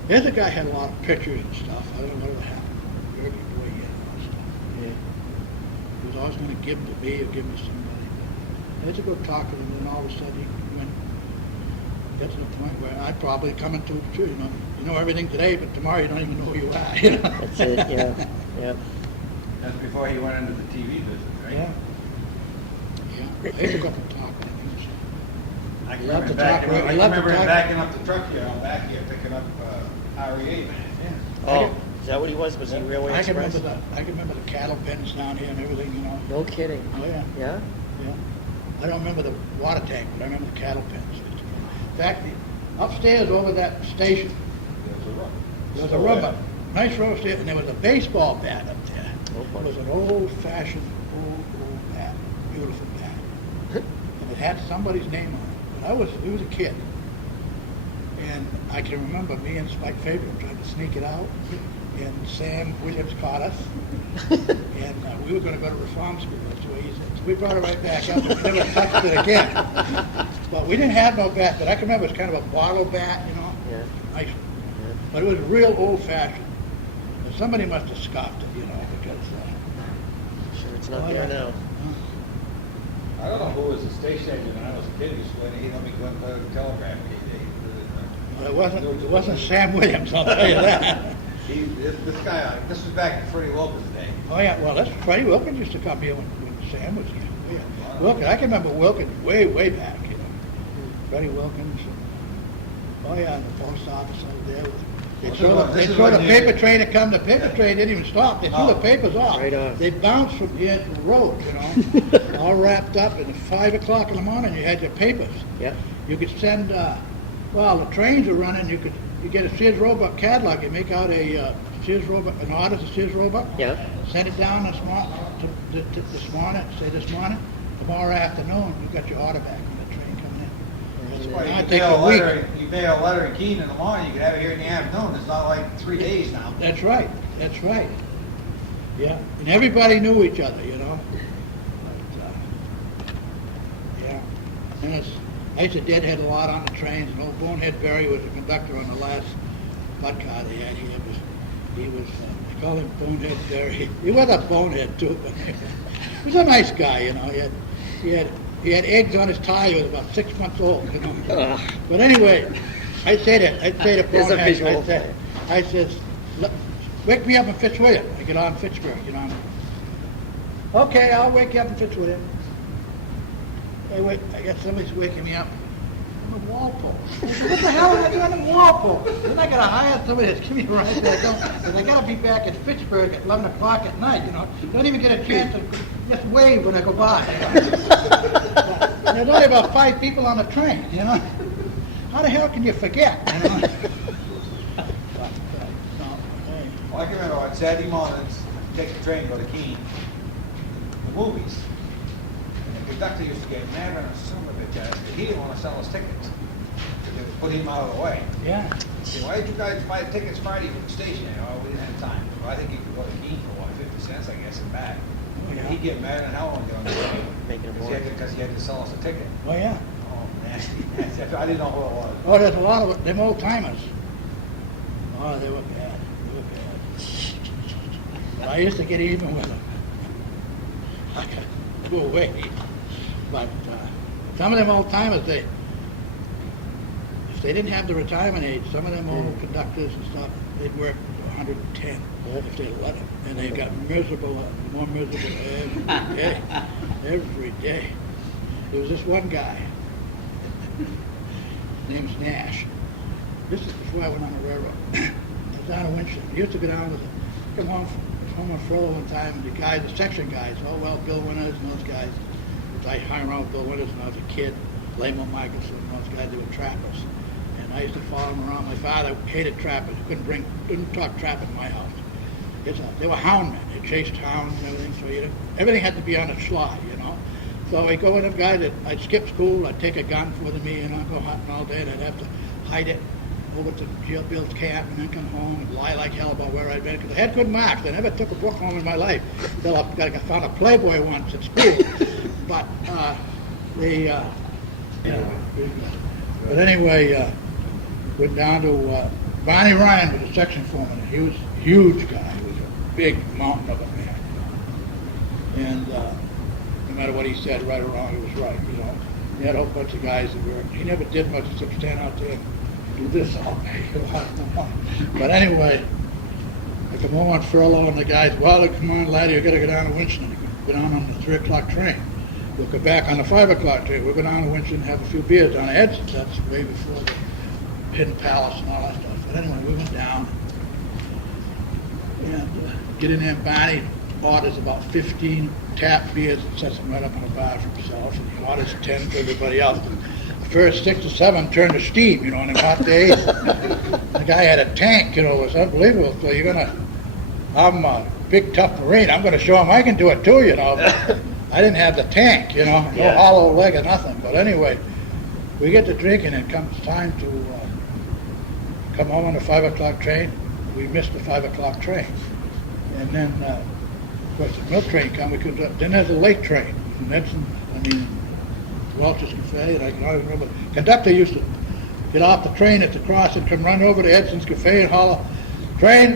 The other guy had a lot of pictures and stuff. I don't know what happened. Where did he get all that stuff? Yeah. He was always going to give them to me or give me somebody. I had to go talk to him, and then all of a sudden he went, get to the point where I'd probably come into it too, you know. You know everything today, but tomorrow you don't even know who you are, you know. That's it, yeah. Yeah. That's before he went into the TV business, right? Yeah. Yeah. I had to go up and talk with him. I He can loved remember, to talk, backing, I he loved to remember him talk. backing up the truck here, on back here, picking up REA, man. Oh, is that what he was? Was he Railway I can Express? remember the cattle pens down here and everything, you know. No kidding. Oh, yeah. Yeah? Yeah. I don't remember the water tank, but I remember the cattle pens. In fact, upstairs over that station, there was a rubber, nice row upstairs, and there was a baseball bat up there. Oh, It funny. was an old-fashioned, old bat, beautiful bat. And it had somebody's name on it. But he was a kid. And I can remember me and Spike Fabian trying to sneak it out, and Sam Williams caught us. And we were going to go to reform school, that's the way he said. So we brought it right back up and never touched it again. But we didn't have no bat, but I can remember it was kind of a bottle bat, you know. Yeah. Nice. But it was real old-fashioned. And somebody must have scoffed it, you know, because... Sure, it's not Oh, there yeah. now. I don't know who was the station agent when I was a kid, he let me go to the telegraph. Well, it wasn't Sam Williams, I'll tell you that. This guy, this was back in Freddie Wilkins' day. Oh, yeah, well, that's Freddie Wilkins used to come here when Sam was here. Oh, yeah. Wilkins, I can remember Wilkins way back, you know. Freddie Wilkins. Oh, yeah, and the post office over there. They saw the paper train to come. The paper train didn't even stop. They threw the papers off. Right on. They bounced from here to the road, you know, all wrapped up. And at 5 o'clock in the morning, you had your papers. Yeah. You could send, well, the trains were running. You get a Sears Roebuck catalog. You make out a Sears Roebuck, an order to Sears Roebuck. Yeah. Send it down this morning. Say this morning. Tomorrow afternoon, you got your order back when the train coming in. That's Now why it you takes mail a a week. letter, you mail a letter in Keene in the morning, you can have it here in the afternoon. It's not like 3 days now. That's right. That's right. Yeah, and everybody knew each other, you know. But, yeah, and I used to deadhead a lot on the trains. And old Bonehead Berry was the conductor on the last butt car they had. He was. They call him Bonehead Berry. He was a bonehead too, but he was a nice guy, you know. He had eggs on his tie. He was about 6 months old, you know. But anyway, I'd say to There's a Bonehead, visual. I says, wake me up in Fitzwilliam. I get on Pittsburgh, you know. Okay, I'll wake you up in Fitzwilliam. Hey, wait, I got somebody's waking me up. I'm in Walpole. I said, what the hell am I doing in Walpole? Then I got to hire somebody that's giving me a ride back home. Because I got to be back at Pittsburgh at 11 o'clock at night, you know. Don't even get a chance to just wave when I go by. And there's only about 5 people on the train, you know. How the hell can you forget, you know? Well, I can remember on Saturday mornings, take the train, go to Keene, the movies. And the conductor used to get mad on a son of a bitch ass, but he didn't want to sell us tickets. They would put him out of the way. Yeah. He said, why did you guys buy tickets Friday from the station? Oh, we didn't have time. Well, I think you could go to Keene for, what, 50 cents, I guess, and back. Oh, yeah. He'd get mad and hell on the train. Making him Because he had to sell us a ticket. Oh, yeah. Oh, nasty. I didn't know who it was. Oh, there's a lot of them old timers. Oh, they were bad. I used to get even with them. I could go away. But some of them old timers, if they didn't have the retirement age, some of them old conductors and stuff, they'd work 110 if they let them. And they got more miserable every day. Every day. There was this one guy. His name's Nash. This is before I went on the railroad. I was down in Winchester. He used to go down come home on Frollo one time, and the section guys, Bill Winters and those guys, I hung around with Bill Winters when I was a kid, Lamo Michelson and those guys, they were trappers. And I used to follow them around. My father hated trappers. Couldn't talk trapping in my house. They were hound men. They chased hounds and everything, so everything had to be on a slide, you know. So I'd go with them guys, I'd skip school, I'd take a gun with me, and I'd go hunting all day, and I'd have to hide it. over to Jill Bill's camp and then come home and lie like hell about where I'd been, because I had good marks. I never took a book home in my life. Till I found a Playboy once at school. But but anyway, went down to Barney Ryan was a section foreman. He was a huge guy. He was a big mountain of a man. And no matter what he said, right or wrong, he was right, you know. He had a whole bunch of guys that were, he never did much except stand out there and do this all day. But anyway, I come home on furlough and the guys, well, come on, laddie, you got to go down to Winston. You can go down on the 3 o'clock train. We'll go back on the 5 o'clock train. We'll go down to Winston and have a few beers down at Edson's. That's way before the Hidden Palace and all that stuff. But anyway, we went down and get in there, and Barney orders about 15 tap beers and sets them right up on the bar for himself, and he orders 10 for everybody else. The first 6 or 7 turned to steam, you know, in the hot days. The guy had a tank, you know, it was unbelievable. So I'm a big tough Marine, I'm gonna show him I can do it too, you know. But I didn't have the tank, you know, no hollow leg or nothing. But anyway, we get to drinking and it comes time to come home on the 5 o'clock train. We missed the 5 o'clock train. And then, of course, the milk train come. Then there's a late train from Edson, Welch's Cafe, and I can always remember. The conductor used to get off the train at the crossing, come run over to Edson's Cafe and holler,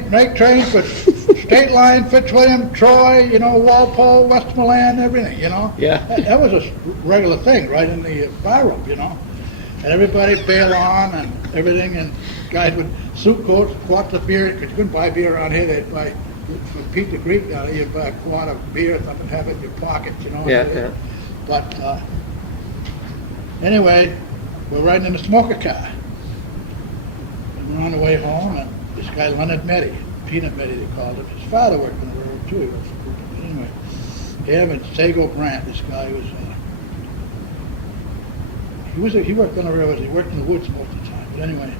make train for State Line, Fitzwilliam, Troy, you know, Walpole, Westmoreland, everything, you know. Yeah. That was a regular thing right in the bar room, you know. And everybody bail on and everything, and guys with suit coats, quarts of beer, because you couldn't buy beer around here. They'd buy, from Pete the Greek down here, you'd buy a quart of beer or something, have it in your pocket, you know. Yeah. But anyway, we're riding in a smoker car. And we're on the way home, and this guy, Leonard Meddy, Peanut Meddy they called him, his father worked on the railroad too. But anyway, him and Sago Brandt, this guy was, he worked on the railroad, he worked in the woods most of the time. But anyway,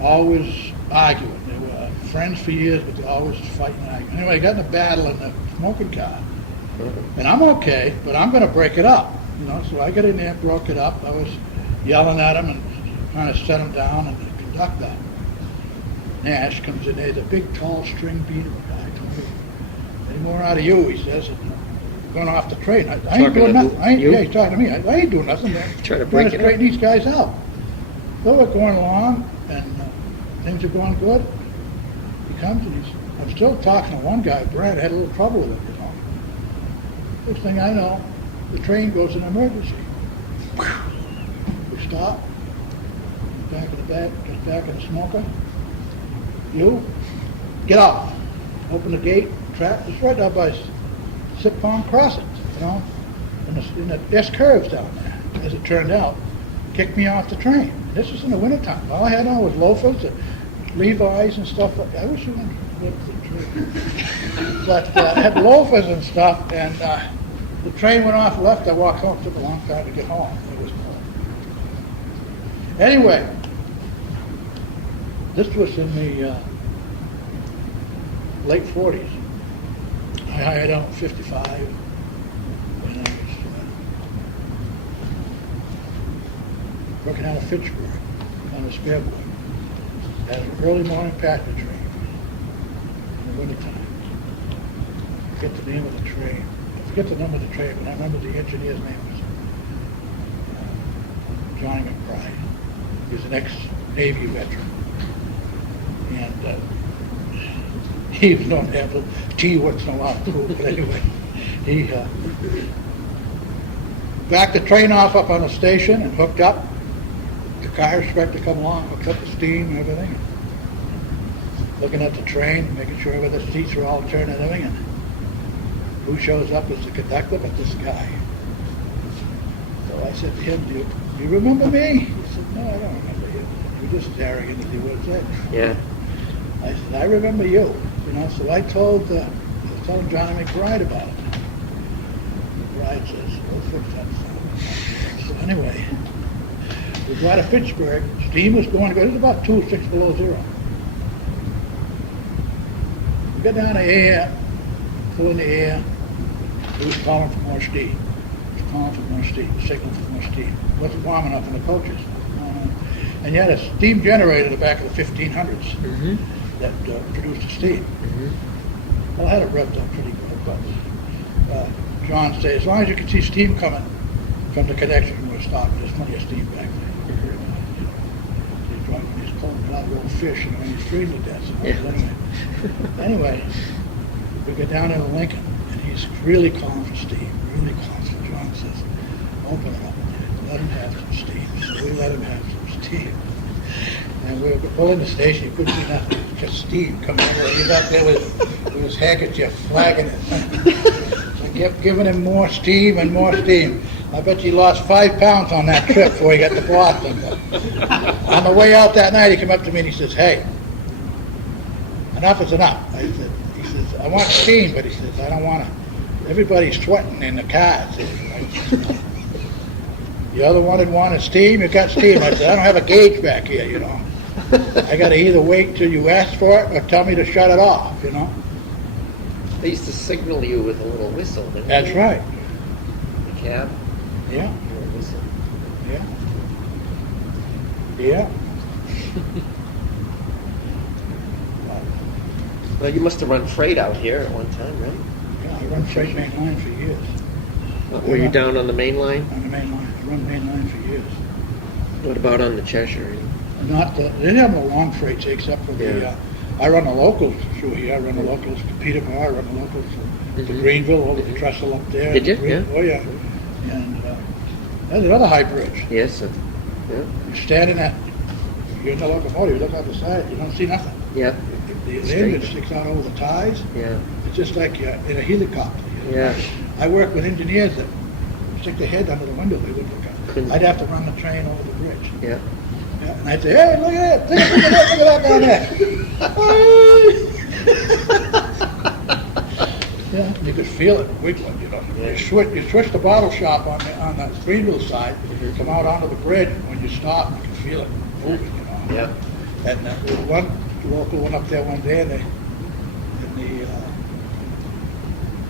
always arguing. They were friends for years, but they always fighting and arguing. Anyway, got in a battle in the smoking car. And I'm okay, but I'm going to break it up. You know, so I got in there, broke it up. I was yelling at him and trying to set him down, and the conductor, Nash, comes in there. He's a big, tall, string beater guy. Told me, any more out of you, he says, and going off the train. I ain't doing nothing. Yeah, he's talking to me. I ain't doing nothing. Trying to break it up. Straighten these guys out. So we're going along, and things are going good. He comes, and I'm still talking to one guy, Brad, had a little trouble with him, you know. First thing I know, the train goes in emergency. We stop, back in the back, just back in the smoker. You, get off. Open the gate, trap, it's right down by Sept crossing, you know. And there's curves down there, as it turned out. Kicked me off the train. This was in the wintertime. All I had on was loafers, Levi's and stuff like that. I wish you would live the train. But I had loafers and stuff, and the train went off left. I walked home. It took a long time to get home. It was cold. Anyway, this was in the late 40s. I hired out 55, and I was working out of Fitchburg on a spare board. Had an early morning passenger train in the wintertime. I forget the name of the train. I forget the number of the train, but I remember the engineer's name was Johnny McBride. He was an ex-Navy veteran. And he was known to have a tea once in a while too, but anyway, he backed the train off up on the station and hooked up. The car inspector come along, hooked up the steam and everything. Looking at the train, making sure where the seats are all turned and everything. And who shows up as the conductor but this guy. So I said to him, do you remember me? He said, no, I don't remember you. You're just as arrogant as he was then. Yeah. I said, I remember you. You know, so I told Johnny McBride about it. McBride says, we'll fix that. So anyway, we got to Fitchburg. Steam was going good. It was about 6 below zero. We got down the air, full in the air. It was calling for more steam. It was calling for more steam, signal for more steam. It wasn't warm enough in the coaches. And you had a steam generator in the back of the 1500s Mm-hmm. that produced the steam. Mm-hmm. Well, I had it revved up pretty good, but John said, as long as you can see steam coming from the connection, we're stopping. There's plenty of steam back there. He's driving his cold blood roll fish, and he's freezing to death. So anyway, we go down into Lincoln, and he's really calling for steam, really calling for. John says, open it up, let him have some steam. So we let him have some steam. And we were pulling the station, you couldn't see nothing, just steam coming out. He's out there with his handkerchief flagging it. So I kept giving him more steam and more steam. I bet you lost 5 pounds on that trip before he got to Boston. But on the way out that night, he came up to me and he says, hey, enough is enough. He says, I want steam, but he says, I don't want to. Everybody's sweating in the cars. The other one had wanted steam, you got steam. I said, I don't have a gauge back here, you know. I got to either wait till you ask for it or tell me to shut it off, you know. They used to signal you with a little whistle, didn't they? That's right. The cab. Yeah, A little whistle. yeah. Yeah. Well, you must have run freight out here at one time, right? Yeah, I run freight main line for years. Were you down on the main line? On the main line. I run main line for years. What about on the Cheshire? Not the, they didn't have no long freights except for the, Yeah. I run the locals through here. I run the locals to Peterborough. I run the locals to Greenville, over the trestle up there. Did you? Yeah. Oh, yeah. And there's another high bridge. Yes. Yeah. You're standing at, you're in the locomotive, you look out the side, you don't see nothing. Yeah. The engine sticks out over the ties. Yeah. It's just like you're in a helicopter. You know? Yeah. I work with engineers that stick their head under the window, they wouldn't look out. Couldn't- I'd have to run the train over the bridge. Yeah. Yeah, and I'd say, hey, look at that, look at that down there. Yeah, you could feel it wiggling, you know. Yeah. You switch the bottle shop on the Greenville side, come out onto the bridge, when you stop, you can feel it moving, you know. Yeah. And there was one local went up there one day, and the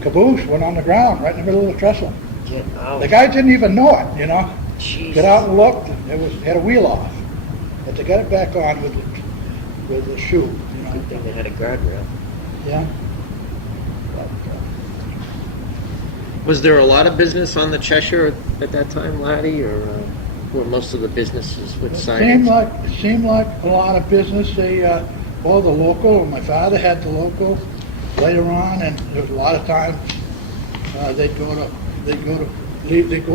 caboose went on the ground right in the middle of the trestle. Get out. The guy didn't even know it, you know. Jesus. Got out and looked, and it had a wheel off. But they got it back on with the shoe, you know. Good thing they had a guardrail. Yeah. Was there a lot of business on the Cheshire at that time, Laddie, or were most of the businesses with It sidings? seemed like a lot of business. They, the local. My father had the local later on, and there was a lot of times they'd go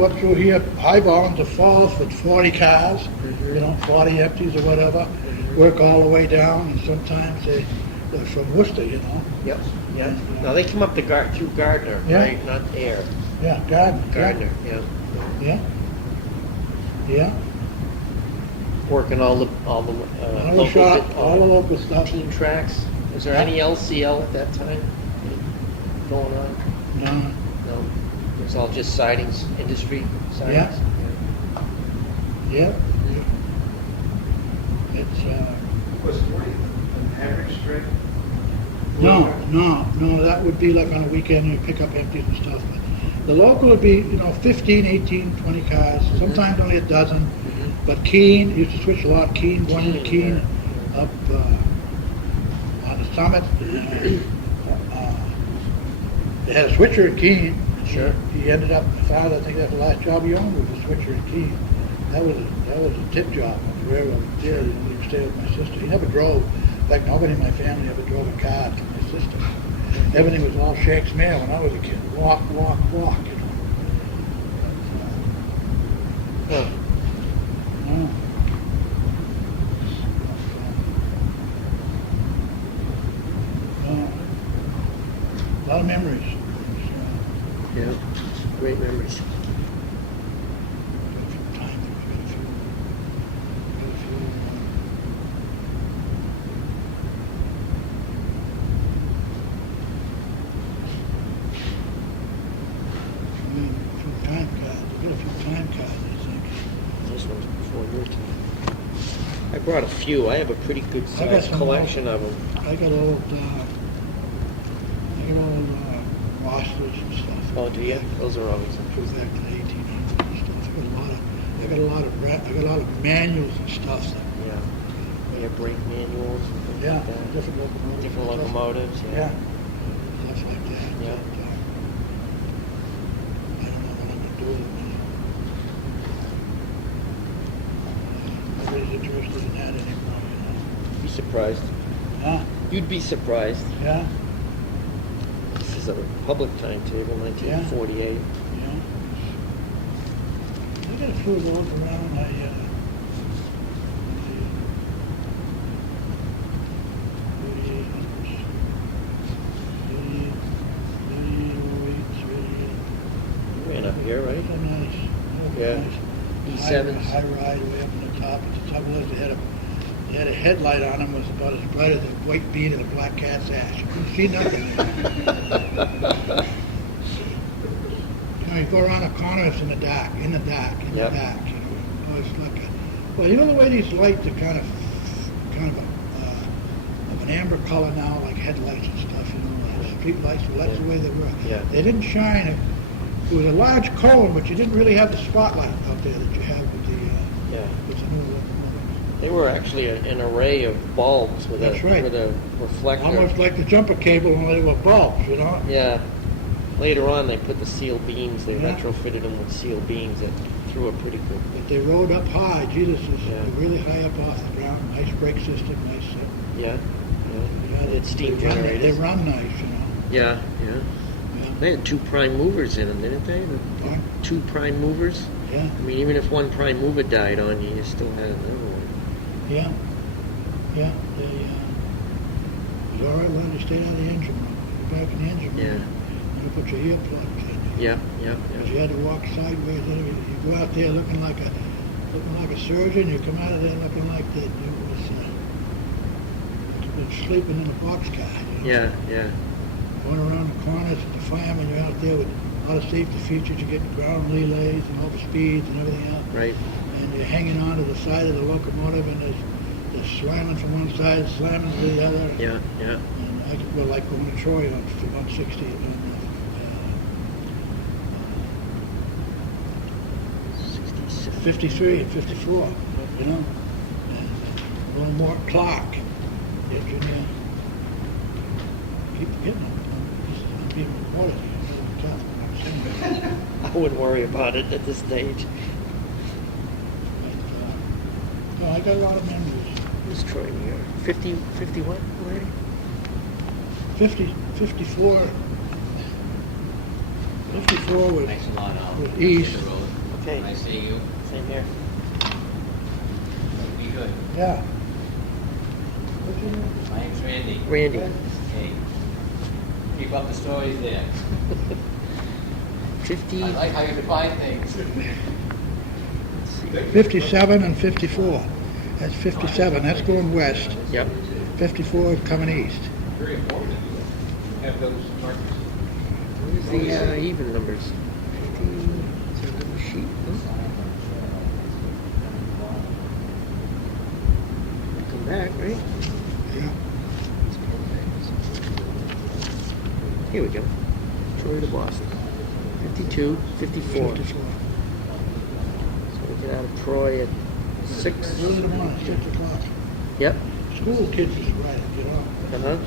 up through here, highballing to Falls with 40 cars, you know, 40 empties or whatever. Work all the way down, and sometimes they're from Worcester, you know. Yep. Yeah. Now they come up through Gardner, Yeah. right? Not Air. Yeah, Gardner. Gardner. Yeah. Yeah. Yeah. Working all the All the local stuff. team tracks. Was there any LCL at that time going on? No. No. It was all just sidings, industry sidings. Yeah. It's Was 40 an average trip? no, that would be like on a weekend, you pick up empties and stuff. The local would be, 15, 18, 20 cars, sometimes only a dozen. But Keene, used to switch a lot, Keene, going to Keene, up on the Summit. They had a switcher in Keene. Sure. He ended up, my father, I think that's the last job he owned, was a switcher in Keene. That was a tip job on the railroad there. He stayed with my sister. He never drove. In fact, nobody in my family ever drove a car to my sister. Everything was all Shakes Mail when I was a kid. Walk, you know. Huh. Oh. A lot of memories. Yeah. Great memories. Time cards. We got a few time cards, I think. This one's before your time. I brought a few. I have a pretty good I got sized some collection of them. I got old rosters and stuff. Oh, do you? Those are always Goes back to the 1800s and stuff. I got a lot of manuals and stuff that had brake manuals and things Yeah, like that. different locomotives. Different locomotives, Yeah, yeah. stuff like that. Yeah. I don't know what I'm gonna do with it. Nobody's interested in that anymore, Be surprised. Huh? You'd be surprised. Yeah, This is a public timetable, 1948. yeah. I got a few of those around. You ran up here, right? Nice. Yeah. Nice. E7s. High ride way up on the top. At the top was they had a headlight on them was about as bright as a white bead in a black cat's ass. You couldn't see nothing. You know, you go around a corner, it's in the dark, Yep. you know. Oh, it's like well, you know the way these lights are kind of of an amber color now, like headlights and stuff, you know, like street lights. Well, that's the way they were. Yeah. They didn't shine. It was a large cone, but you didn't really have the spotlight out there that you have with the Yeah. with the new locomotive. They were actually an array of bulbs with That's right. with a reflector. Almost like the jumper cable, only they were bulbs, you know. Yeah. Later on, they put the steel beams. They Yeah. retrofitted them with steel beams that threw it pretty good. But they rode up high. Jesus, Yeah. really high up off the ground. Nice brake system, nice. Yeah. Yeah, It's steam they generators. run nice, you know. Yeah. Yeah. Yeah. They had 2 prime movers in them, didn't they? What? 2 prime movers. Yeah, I mean, even if one prime mover died on you, you still had another one. yeah, yeah. They, it was all right when they stayed out of the engine room. You're back in the engine room. Yeah. You put your earplugs in. Yeah. Yeah. Because you had to walk sideways. And you go out there looking like a surgeon. You come out of there looking like that. It was you've been sleeping in a boxcar. You know? Yeah. Yeah. Going around the corners at the firemen, you're out there with a lot of safety features. You get ground relays and over speeds and everything else. Right. And you're hanging on to the side of the locomotive, and there's slamming from one side, slamming to the other. Yeah. Yeah. And I could, well, like going to Troy on 160. 53 and 54, you know. And a little more Clark, the engineer. Keep getting them. I'm being recorded. I wouldn't worry about it at this stage. No, I got a lot of memories. Who's Troy here? 50 what, Larry? 54. 54 was, Thanks a lot, Al. was east. Okay. Nice seeing you. Same here. Be good. Yeah. My name's Randy. Randy. Hey. Keep up the stories there. 50. I like how you define things. 57 and 54. That's 57. That's going west. Yep. 54 is coming east. Very informative. Have those markers. Where's the even numbers? 50. Is there another sheet? Come back, right? Yeah. Here we go. Troy to Boston. 52, 54. 54. So we get out of Troy at 6. Early in the morning, 6 o'clock. Yep. School kids is right, you know. Uh-huh.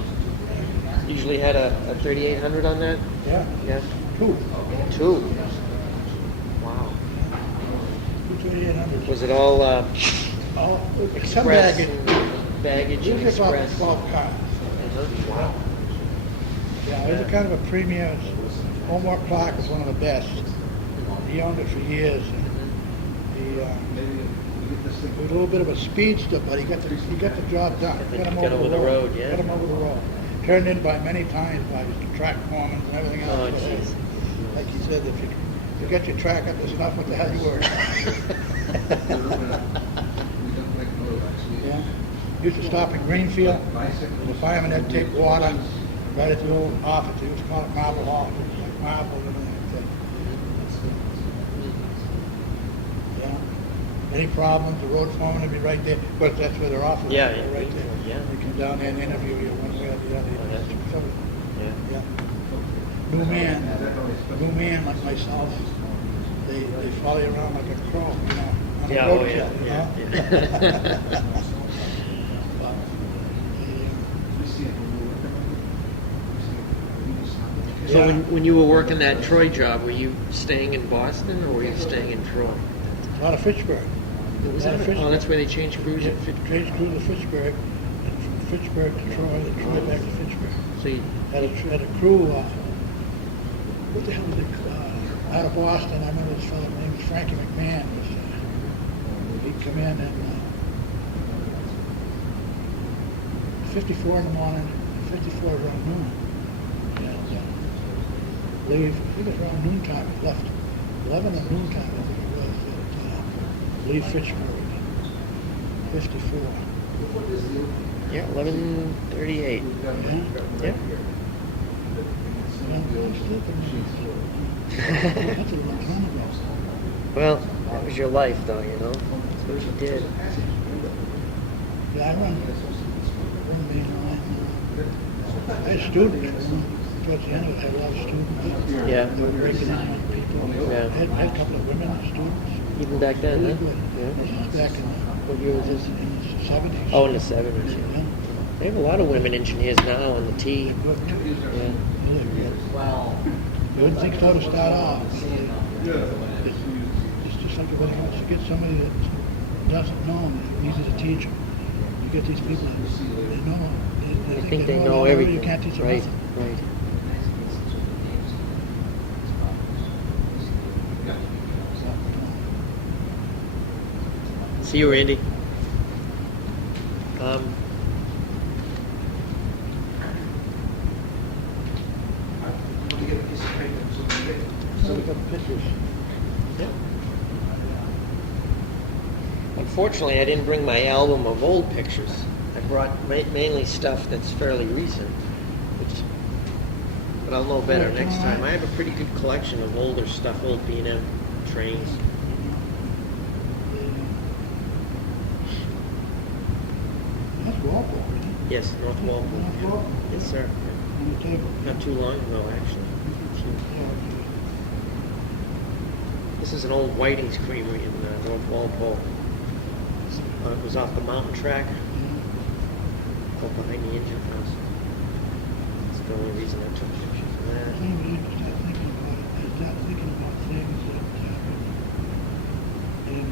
Usually had a 3800 on that? Yeah. Yeah. 2. 2. Wow. 2,800. Was it all Some express baggage. and baggage and Usually about express? 12 cars. Uh-huh. Wow. Yeah, it was a kind of a premier. Omar Clark was one of the best. He owned it for years. And he was a little bit of a speedster, but he got the job done. Get him over the road, yeah. Got him over the road. Turned in by many times by track foremen and everything else. Oh, jeez. Like he said, if you get your track up, there's enough. What the hell you worry about? Yeah. Used to stop in Greenfield. The firemen had to take water right at the old office. They used to call it Marble Hall. Like marble and everything. Yeah. Any problems, the road foreman would be right there. But that's where their office Yeah, is, yeah, right there. yeah. They come down there and interview you one way or the other. Oh, yeah. Yeah. Yeah. New man like myself, they follow you around like a crow, you know. On the Yeah, road oh, trip, yeah, you yeah, know? So when you were working that Troy job, were you staying in Boston or were you staying in Troy? Out of Fitchburg. Was that oh, that's where they changed crews at Fitchburg? Changed crew to Fitchburg, and from Fitchburg to Troy, then Troy back to Fitchburg. So you, Had a crew, what the hell was it, out of Boston, I remember this fellow named Frankie McMahon. He'd come in and 54 in the morning, 54 around noon. And leave, I think it was around noontime, we left. 11 at noontime, I think it was, leave Fitchburg, 54. yeah, 11:38. Yeah? Yeah. Well, that's a long time ago. Well, that was your life, though. You know, that's what you did. Yeah, I run Maine line. I had students. Towards the end of it, I had a lot of students. Yeah. Breaking in on people. Yeah. I had a couple of women students. Even back then, Really huh? good. Yeah. This is back in What year was this? the 70s. Oh, in the 70s. Yeah. Yeah. They have a lot of women engineers now in the T. Good. Yeah. Really good. You wouldn't think so to start off. It's just like everybody else. You get somebody that doesn't know them, it's easy to teach them. You get these people that they know. I think they know it, everything. You can't teach them Right. nothing. Right. See you, Randy. So we got pictures. Yeah. Unfortunately, I didn't bring my album of old pictures. I brought mainly stuff that's fairly recent, but I'll know better next time. I have a pretty good collection of older stuff, old B&M trains. That's Walpole, isn't it? Yes, North Walpole. North Walpole? Yes, sir. On the table. Not too long ago, actually. This is an old Whiting's Creamery in North Walpole. It was off the mountain track, up behind the engine house. That's the only reason I took pictures of that. Things you start thinking about it. I start thinking about things that happened. And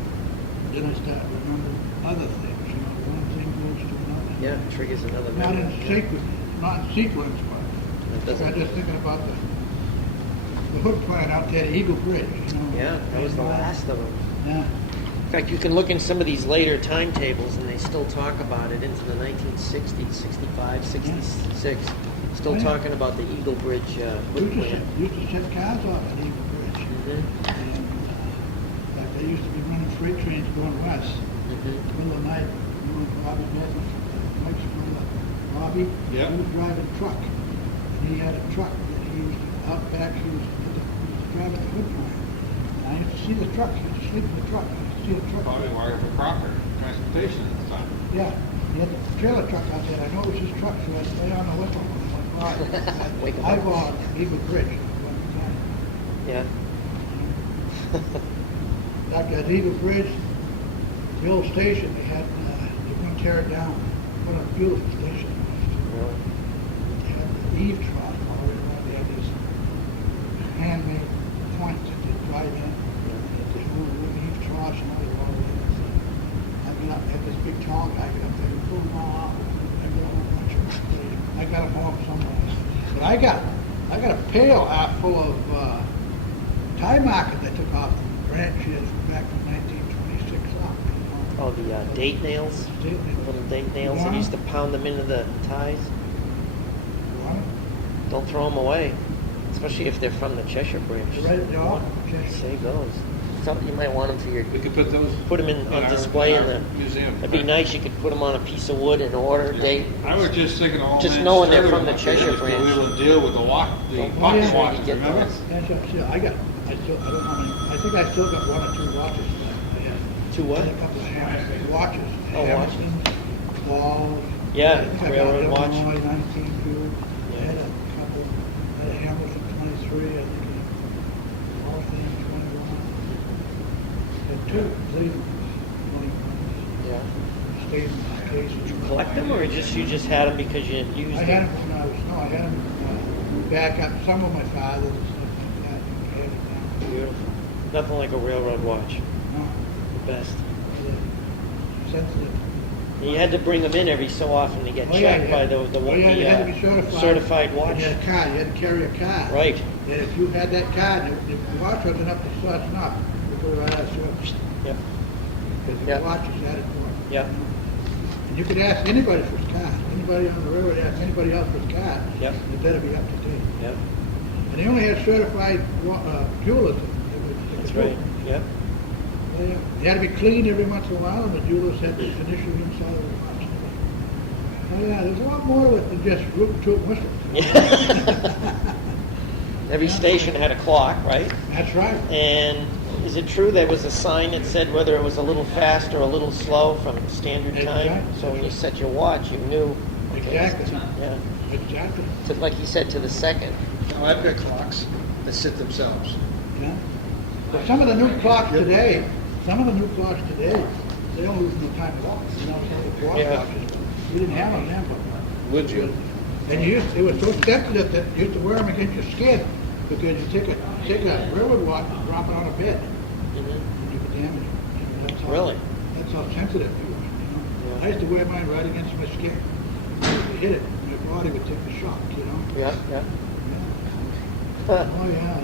then I start remembering other things. You know, one thing goes to another. Yeah, it triggers another Not memory. in sequence, but doesn't- I'm just thinking about the hood plant out there, the Eagle Bridge, you know. Yeah, that was the And, last of them. Yeah. In fact, you can look in some of these later timetables, and they still talk about it into the 1960s, 65, 66. Still Oh, yeah. talking about the Eagle Bridge hood plant. Used to set cars off at Eagle Bridge. Mhm. And in fact, they used to be running freight trains going west. Middle of the night, you know, Bobby Bedford, Mike's brother, Bobby, Yeah. he was driving a truck. And he had a truck that he used to, out back, he was driving the hood plant. And I used to see the truck, he used to sleep in the truck. I used to see the truck. Probably wired for Crocker Transportation at the time. Yeah, he had the trailer truck out there. I know it was his truck, so I'd lay on the whistle when I went by. Wake him I up. bought Eagle Bridge one time. Yeah. Back at Eagle Bridge, the old station, they had, they couldn't tear it down. What a beautiful station it was. Well, They had the eave trough all the way around. They had these handmade points that they drive in. They moved wooden eave troughs and all the way in. I got up, had this big tall guy get up there and pull them all out. I got them all somewhere. But I got a pail full of tie markers I took off the branches back from 1926 up. oh, the date nails, little date nails that used to pound them into the ties. Don't throw them away, especially if they're from the Cheshire Branch. Right, no, Save those. Something you might want them for your. We could put those. Put them in on display in the museum. That'd be nice. You could put them on a piece of wood and order date. I was just thinking of all Just that knowing they're stereo from the Cheshire because Branch. We will deal with the pocket yeah. watches, Get remember? those. I don't know how many, I think I still got 1 or 2 watches left. I had Two what? I had a couple of watches. Oh, watches. Hamilton, Balls. Yeah, I think I got railroad an watch. Illinois 19 too. Yeah. I had a couple, I had a Hamilton 23, I think a Ball thing 21. I had 2 Cleveland 21s. Yeah. Stayed in my case. Did you collect them, or you just had them because you used I them? had them when I was, no, I had them back up, some of my father's and stuff like that. and I had it down. Beautiful. Nothing like a railroad watch. No, The best. they're sensitive. And you had to bring them in every so often to get Oh, yeah, checked yeah. by the Oh, yeah, you had to be certified watch. You had a card, you had to carry a card. Right. And if you had that card, if the watch wasn't up to scratch up, you put it right out of service. Yep. Because Yep. the watch is added for it. Yep. And you could ask anybody for his card. Anybody on the railroad ask anybody else for his card. Yep. It better be up to date. Yep. And they only had certified jewelers. That's right. Yep. They had to be cleaned every once in a while, and the jewelers had to finish the inside of the watch. Oh yeah, there's a lot more to it than just root to whistle. Every station had a clock, right? That's right. And is it true there was a sign that said whether it was a little fast or a little slow from standard time? Exactly. So when you set your watch, you knew. Okay, Exactly. it's time. Yeah. Exactly. Like you said, to the second. Now, I've got clocks that sit themselves. Yeah. But some of the new clocks today, they don't lose no time at all. You know, some of the watch Yeah. watches, we didn't have them then, but. Would you? And it was so sensitive that you used to wear them against your skin, because you take a railroad watch and drop it on a bed, Mm-hmm. and you could damage it. That's how, Really? That's how sensitive you were, you know. I used to wear mine right against my skin. If you hit it, my body would take the shock, you know. Yeah, yeah. Oh, yeah.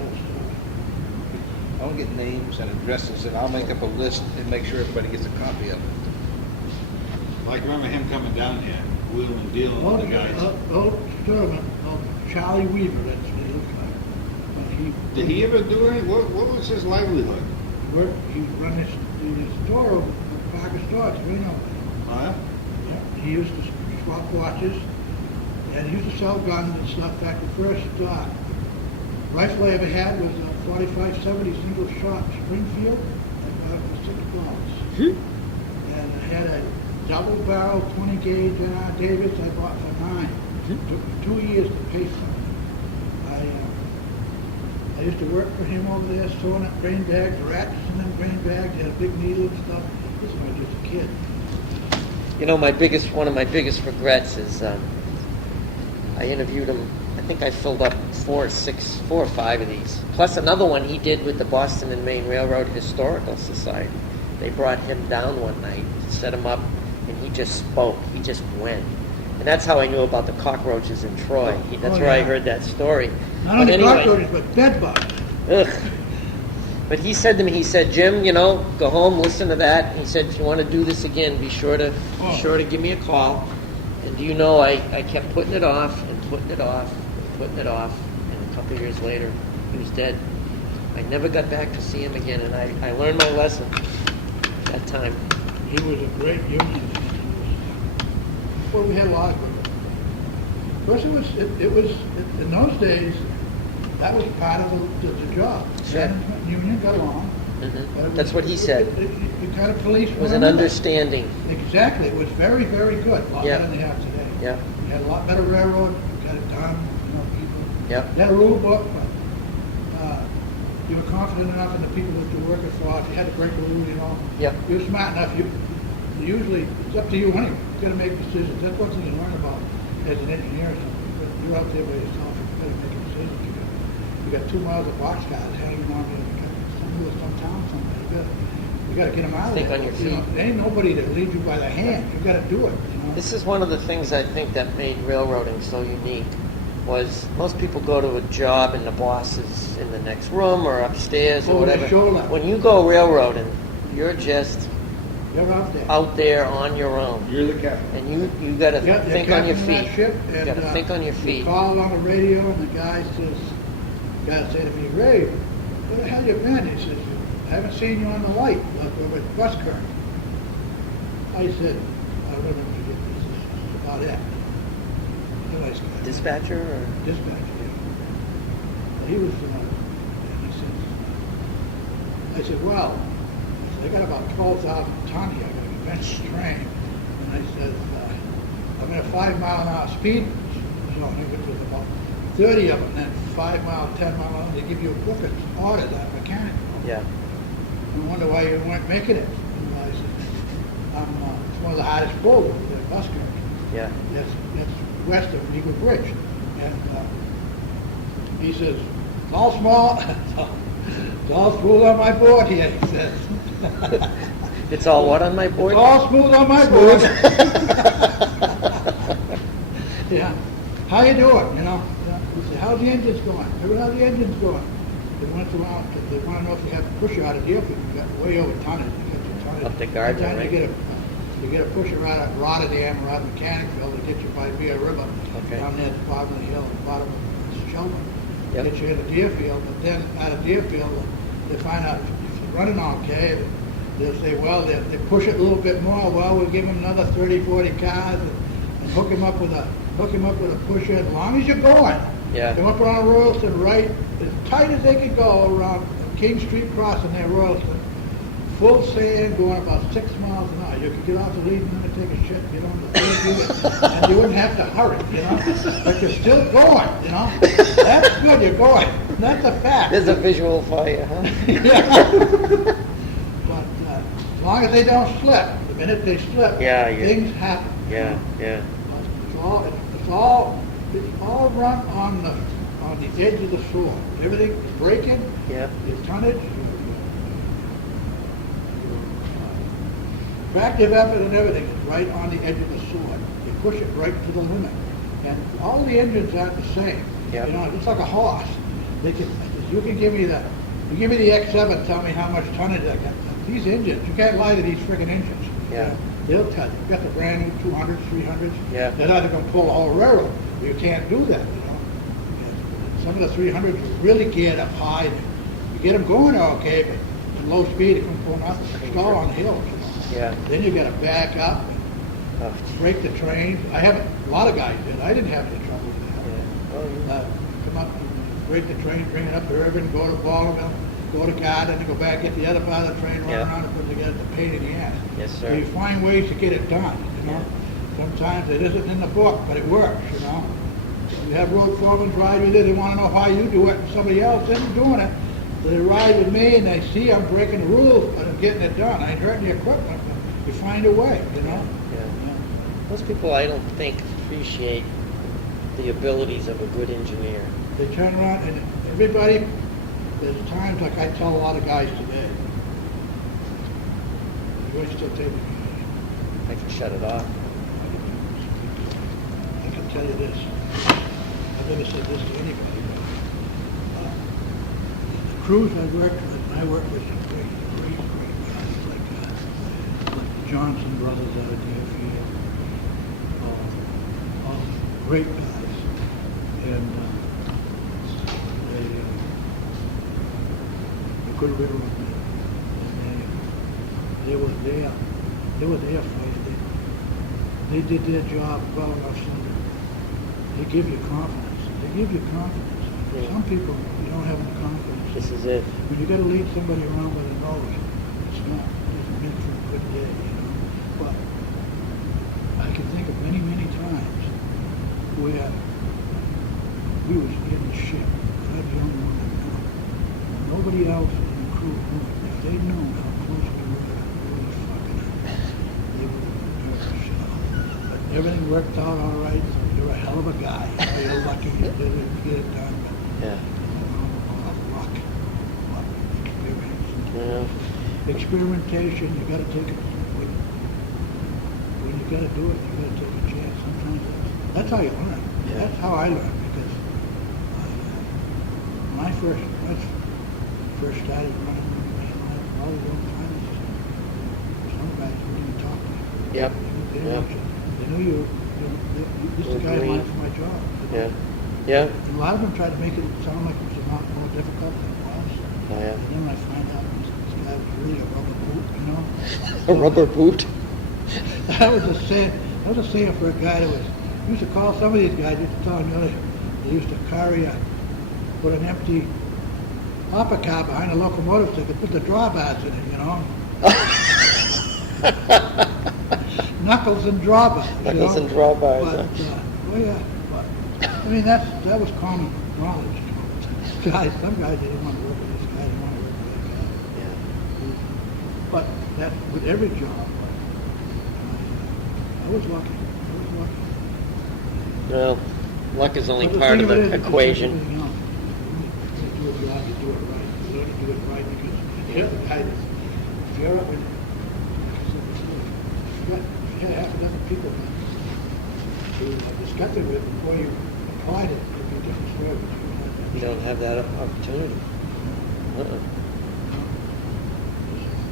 I'll get names and addresses, and I'll make up a list and make sure everybody gets a copy of it. Like, remember him coming down here, wheeling and dealing with the guys? Charlie Weaver, that's what he looked like. But Did he ever do any, what was his livelihood? he run his store over at Parker Store, it's Reno. Huh? Yeah, he used to swap watches, and he used to sell guns and stuff. In fact, the first rifle I ever had was a 45-70 single shot Springfield. I bought it for $6. And I had a double barrel 20 gauge NR Davis I bought for $9. Took me 2 years to pay for it. I used to work for him over there, sewing up grain bags, rats in them grain bags. He had a big needle and stuff. This was when I was just a kid. You know, one of my biggest regrets is I interviewed him. I think I filled up 4 or 5 of these. Plus another one he did with the Boston and Maine Railroad Historical Society. They brought him down one night, set him up, and he just spoke. He just went. And that's how I knew about the cockroaches in Troy. That's where I heard that story. Not only cockroaches, but bed bugs. Ugh. But he said to me, Jim, go home, listen to that. He said, if you want to do this again, be sure to give me a call. And do you know, I kept putting it off and putting it off and putting it off. And a couple of years later, he was dead. I never got back to see him again, and I learned my lesson that time. He was a great unionist. Well, we had a lot of them. Of course, it was in those days, that was part of the job. Sure. The union got along. Mm-hmm. That's what he said. It kind of police. It was an understanding. Exactly. It was very, very good. A lot better than they have today. Yeah. We had a lot better railroad. We got it done. People. Yep. They had a rule book, but you were confident enough in the people that you were working for. If you had to break a rule, Yep. you were smart enough. Usually, it's up to you anyway. You got to make decisions. That's one thing you learn about as an engineer or something. But you're out there by yourself. You got to make decisions. You got 2 miles of boxcars hanging on some town somewhere. You got to get them out of there. Think on your feet. There ain't nobody that leads you by the hand. You got to do it. This is one of the things I think that made railroading so unique. Was most people go to a job and the boss is in the next room or upstairs or whatever. When you go railroading, you're just out there on your own. You're the captain. And you got to think on your feet. You got to think on your feet. You call on the radio and the guy says, say to me, Ray, where the hell you been? He says, I haven't seen you on the light, like over at bus current. I said, I don't know what you did. He says, about that. Nice guy. Dispatcher or? Dispatcher, yeah. He was, and he says, I said, well, they got about 12,000 ton here. I got a conventional train. And I said, I'm in a 5 mile an hour speed zone. It was about 30 of them, then 5 mile, 10 mile, they give you a book of orders on mechanic. Yeah. You wonder why you weren't making it. And I said, it's one of the hardest pulls, the bus cars. Yeah. That's west of Eagle Bridge. And he says, it's all small, it's all smooth on my board here, he says. It's all what on my board? It's all smooth on my board. Yeah. How you doing, you know? Yeah. He said, how's the engines going? How's the engines going? They went around, they want to know if you have to push out of the airfield. You got way over tonnage. You got your tonnage. Up the guards, Sometimes right? You get a pusher out of Rotterdam or out of Mechanicsville to get you by via river down there at the bottom of the hill, at the bottom of Shelburne. Yep. Get you in the Deerfield, but then out of Deerfield, they find out if you're running okay, they'll say, well, they push it a little bit more. Well, we'll give them another 30, 40 cars and hook him up with a pusher as long as you're going. Yeah. They went on a Royalston right as tight as they could go around King Street crossing there, Royalston. Full sand going about 6 miles an hour. You could get off the lead and then take a shit, get on the third and you wouldn't have to hurry, you know. But you're still going, you know. That's good, you're going. That's a fact. There's a visual for you, huh? Yeah. But as long as they don't slip, the minute they slip, things happen. Yeah, yeah. It's all run on the edge of the sword. Everything breaking, yeah. Your tonnage, your active effort and everything is right on the edge of the sword. You push it right to the limit. And all the engines aren't the same. Yep. You know, it's like a horse. You can give me the X7, tell me how much tonnage I got. These engines, you can't lie to these freaking engines. Yeah. They'll tell you. You got the brand new 200s, 300s. Yeah. They're not going to pull the whole railroad. You can't do that, you know. Some of the 300s are really geared up high. You get them going okay, but at low speed, it can pull nothing. Stall on hills, you know. Yeah. Then you got to back up and break the train. A lot of guys did. I didn't have any trouble with that. Yeah. Oh, yeah. Come up, break the train, bring it up to Irvine, go to Baltimore, go to Garden, and go back, get the other part of the train, run around and put it together. It's a pain in the ass. Yes, sir. So you find ways to get it done, you know. Sometimes it isn't in the book, but it works, you know. You have road foremen ride with you, they want to know how you do it, and somebody else isn't doing it. So they ride with me, and they see I'm breaking the rules, but I'm getting it done. I ain't hurting the equipment, but you find a way, you know. Yeah. Most people, I don't think, appreciate the abilities of a good engineer. They turn around, and everybody, there's times like I tell a lot of guys today, you still taking me. I can shut it off. I can tell you this. I've never said this to anybody. But, the crews I worked with some great guys like Johnson brothers out of Deerfield. All great guys. And they could have rid of me. And they were there for you. They did their job well enough so they give you confidence. They give you confidence. Yeah. Some people, you don't have any confidence. This is it. When you got to lead somebody around with a nose, it's not, it doesn't make for a good day, you know. But I can think of many times where we was in the ship, that young woman, you know, nobody else in the crew knew it. If they'd known how close we were to fucking it, they would have been nervous, you know. But everything worked out all right. You're a hell of a guy. You're lucky you did it, get it done. But, Yeah. luck, experience. Yeah. Experimentation, you got to take it. When you got to do it, you got to take a chance. Sometimes that's how you learn. Yeah. That's how I learned because when I first started running, all the old timers, some guys wouldn't even talk to you. Yep. They knew you. This is the guy I wanted for my job. Yeah. Yeah. And a lot of them tried to make it sound like it was a lot more difficult than it was. Oh, yeah. And then I find out this guy was really a rubber boot, you know. A rubber boot? That was a saying for a guy that was, used to call some of these guys, used to tell them, you know, they used to carry put an empty hopper car behind a locomotive so they could put the drawbars in it, you know. Knuckles and drawbars. Knuckles and drawbars. But, oh yeah, but I mean that was common knowledge. Guys, some guys they didn't want to work with this guy, they didn't want to work with that guy. Yeah. But that with every job, I was lucky. Well, luck is only But the part thing of it the is, it's equation. everything else. You do a job, you do it right. You learn to do it right because you have to guide it. If you're up in, like I said before, if you had half a dozen people to discuss it with before you applied it, it would be a different story. But You don't have that opportunity.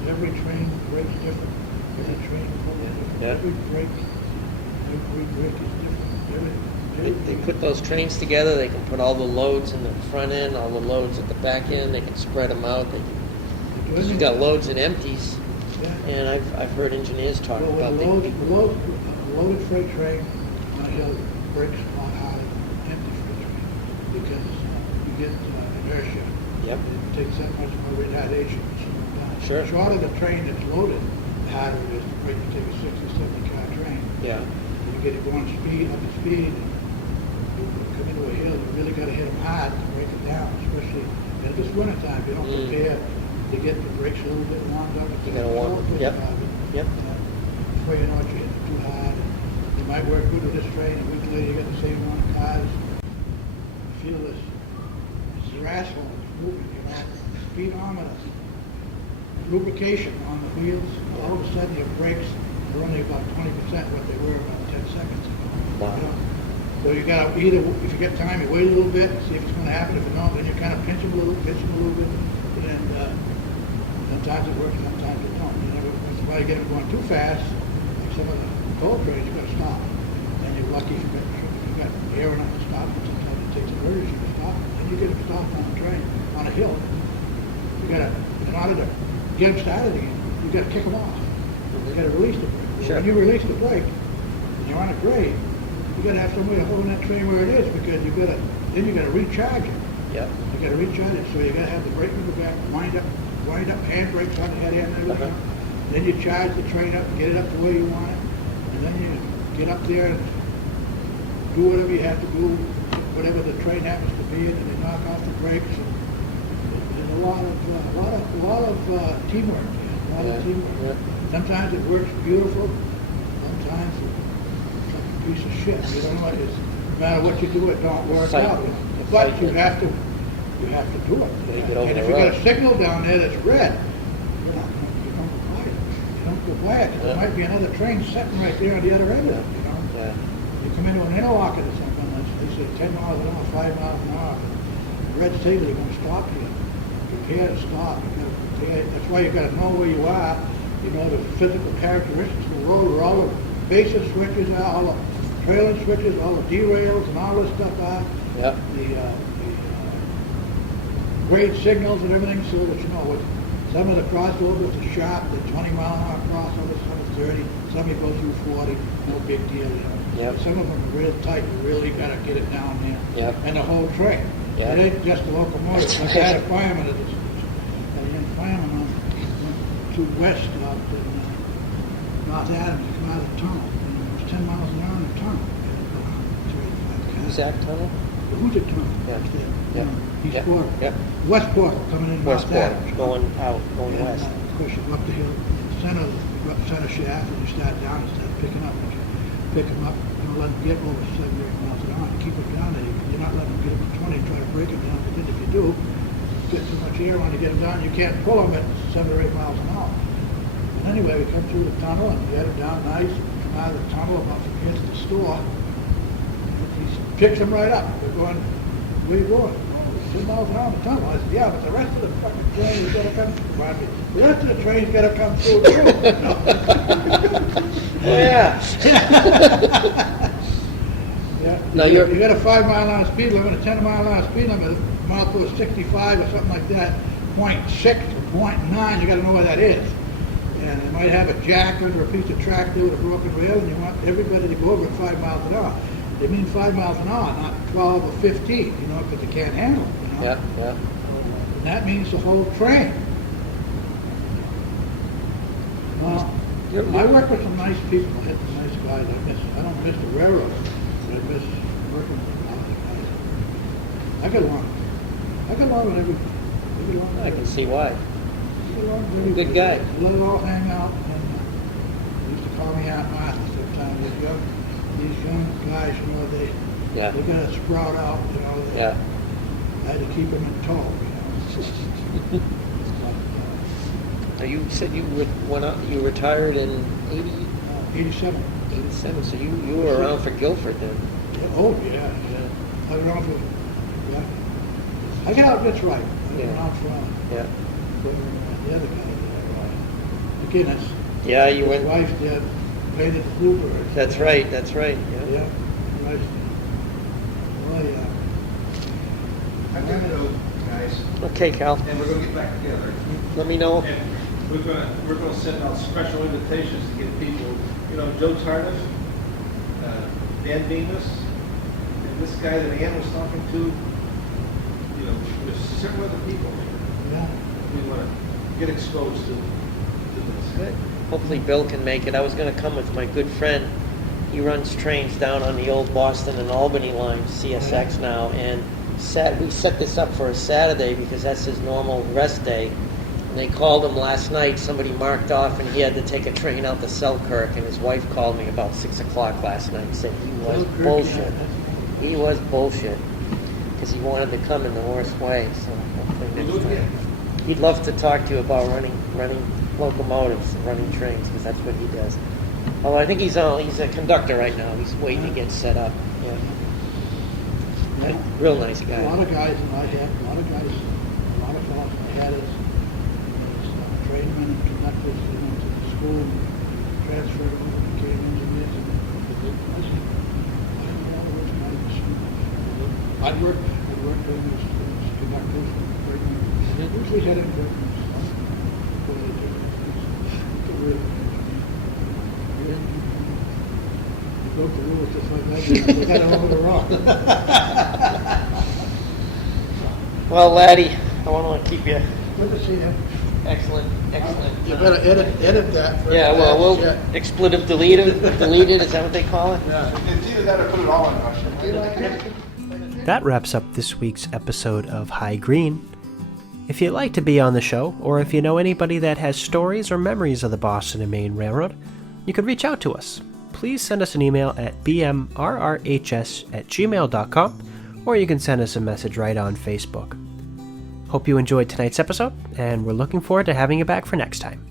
Every train breaks different. Every train pulls different. Yeah. Every break is different. They put those trains together, they can put all the loads in the front end, all the loads at the back end, they can spread them out. Because you've got loads and empties, Yeah. and I've heard engineers talk Well, about with a loaded freight train on a hill breaks a lot harder than an empty freight train because you get inertia. Yep. It takes that much more retardation to slow it down. Sure. The shorter the train that's loaded, the harder it is to break. You take a 60, 70 car train, Yeah. and you get it going up to speed, and you come into a hill, you really got to hit them hard to break it down, especially in this wintertime. You don't prepare to get the brakes a little bit warmed up. You gotta warm. Yep. Yep. Before you know it, you hit it too hard. You might work good with this train, a week later you got the same amount of cars. You feel this asshole moving, you know, speedometer, lubrication on the wheels. All of a sudden your brakes are only about 20% what they were about 10 seconds ago. Wow. You know? So you got to either, if you get time, you wait a little bit, see if it's going to happen. If not, then you kind of pinch them a little bit, and sometimes it works, sometimes it don't. You know, that's why you get them going too fast. Like some of the coal trains, you got to stop. And you're lucky if you got air enough to stop them. Sometimes it takes urge to stop them. Then you get them stopped on a train, on a hill. You got to, in order to get them started again, you got to kick them off. You got to release the brake. Sure. When you release the brake, and you're on a grade, you got to have some way of holding that train where it is because then you got to recharge it. Yep. You got to recharge it, so you got to have the brake in the back, wind up hand brakes on the head end and everything. Then you charge the train up, get it up to where you want it, and then you get up there and do whatever you have to do, whatever the train happens to be in, and they knock off the brakes. And there's a lot of teamwork. A lot of teamwork. Yeah. Sometimes it works beautiful. Sometimes it's like a piece of shit. You don't know what it is. No matter what you do, it don't work Cycle. out. But you have to do it. Gotta get over And the if you road. got a signal down there that's red, you don't go by it. You don't go by it. 'Cause there might be another train sitting right there on the other end of it, you know. Yeah. You come into an interlocket or something, they say 10 miles an hour, 5 miles an hour. The red signal, you're going to stop here. Prepare to stop. You got to prepare. That's why you got to know where you are. You know the physical characteristics of the road, where all the basis switches are, all the trailing switches, all the derails, and all this stuff are. Yep. The grade signals and everything, so that you know what. Some of the crossovers are sharp, the 20 mile an hour crossovers, some are 30, some you go through 40, no big deal, you know. Yep. Some of them are real tight, you really got to get it down there. Yep. And the whole train. Yep. It ain't just the locomotive. Like I had a fireman, a young fireman went to west out in North Adams, to come out of the tunnel. And it was 10 miles an hour in the tunnel. Exact tunnel? The Hoosier tunnel. Yeah. Right there. Yep. East Yep. Quarter. Yep. West Quarter, coming in West North Quarter, Adams. going out, going And, west. of course, you go up the hill, center shaft, and you start down and start picking up. And you pick them up, you don't let them get over 7 or 8 miles an hour. You keep them down there. You're not letting them get up to 20 and try to break them down. But then if you do, get too much air on to get them down, you can't pull them at 7 or 8 miles an hour. And anyway, we come through the tunnel and get them down nice, come out of the tunnel about from here to the store. He picks them right up. We're going, where you going? 10 miles an hour in the tunnel. I said, yeah, but the rest of the fucking train is going to come through. The rest of the train's got to come through too. Yeah. Yeah. Now you you're- got a 5 mile an hour speed limit, a 10 mile an hour speed limit, mile to a 65 or something like that, 0.6 or 0.9, you got to know where that is. And it might have a jack under a piece of track there with a broken rail, and you want everybody to go over at 5 miles an hour. They mean 5 miles an hour, not 12 or 15, you know, because they can't handle it, you know. Yeah, yeah. And that means the whole train. Well, I work with some nice people. I had some nice guys. I don't miss the railroad, but I miss working with a lot of guys. I get along with everybody. I can see why. Good guy. Let it all hang out. And they used to call me Aunt Martha sometimes. This these young guys, you know, Yeah. they're gonna sprout out, you know. Yeah. I had to keep them in tow, you know. Now, you said you you retired in 87. 87, so you were around for Guilford then. Yeah, oh, yeah. I was around for, yeah. I got out that's right. I was Yeah. around for Yeah. the other guy. McGinnis. Yeah, you His went. wife did, painted the bluebird. That's right. Yeah. Yeah, right. Well, yeah. I gotta go, guys, Okay, Cal. and we're gonna get back together. Let me know. And we're gonna send out special invitations to get people, you know, Joe Tardif, Dan Bemis, and this guy that Ann was talking to, you know, there's several other people Yeah. we want to get exposed to this. Good. Hopefully Bill can make it. I was going to come with my good friend. He runs trains down on the old Boston and Albany line, CSX now, and we set this up for a Saturday because that's his normal rest day. And they called him last night. Somebody marked off, and he had to take a train out to Selkirk. And his wife called me about 6 o'clock last night and said he was Selkirk, bullshit. yeah. He was bullshit because he wanted to come in the worst way. So hopefully next time. He'd love to talk to you about running locomotives and running trains because that's what he does. Although I think he's a conductor right now. He's waiting to get set up. Yeah. Yeah. Real nice guy. A lot of guys in my head, a lot of fellows I had as trainmen and conductors, you know, to the school and transferred over and became engineers. And I worked with these conductors and brakemen. Usually had it brakemen. You broke the rules just like that. They got it over the wrong. Well, Laddie, I want to keep you. Good to see you. Excellent. You better edit that. For Yeah, well, we'll yeah. expletive delete it. Is that what they call it? It's either that or put it all in Russian. That wraps up this week's episode of High Green. If you'd like to be on the show, or if you know anybody that has stories or memories of the Boston and Maine Railroad, you could reach out to us. Please send us an email at B&MRRHS@gmail.com, or you can send us a message right on Facebook. Hope you enjoyed tonight's episode, and we're looking forward to having you back for next time.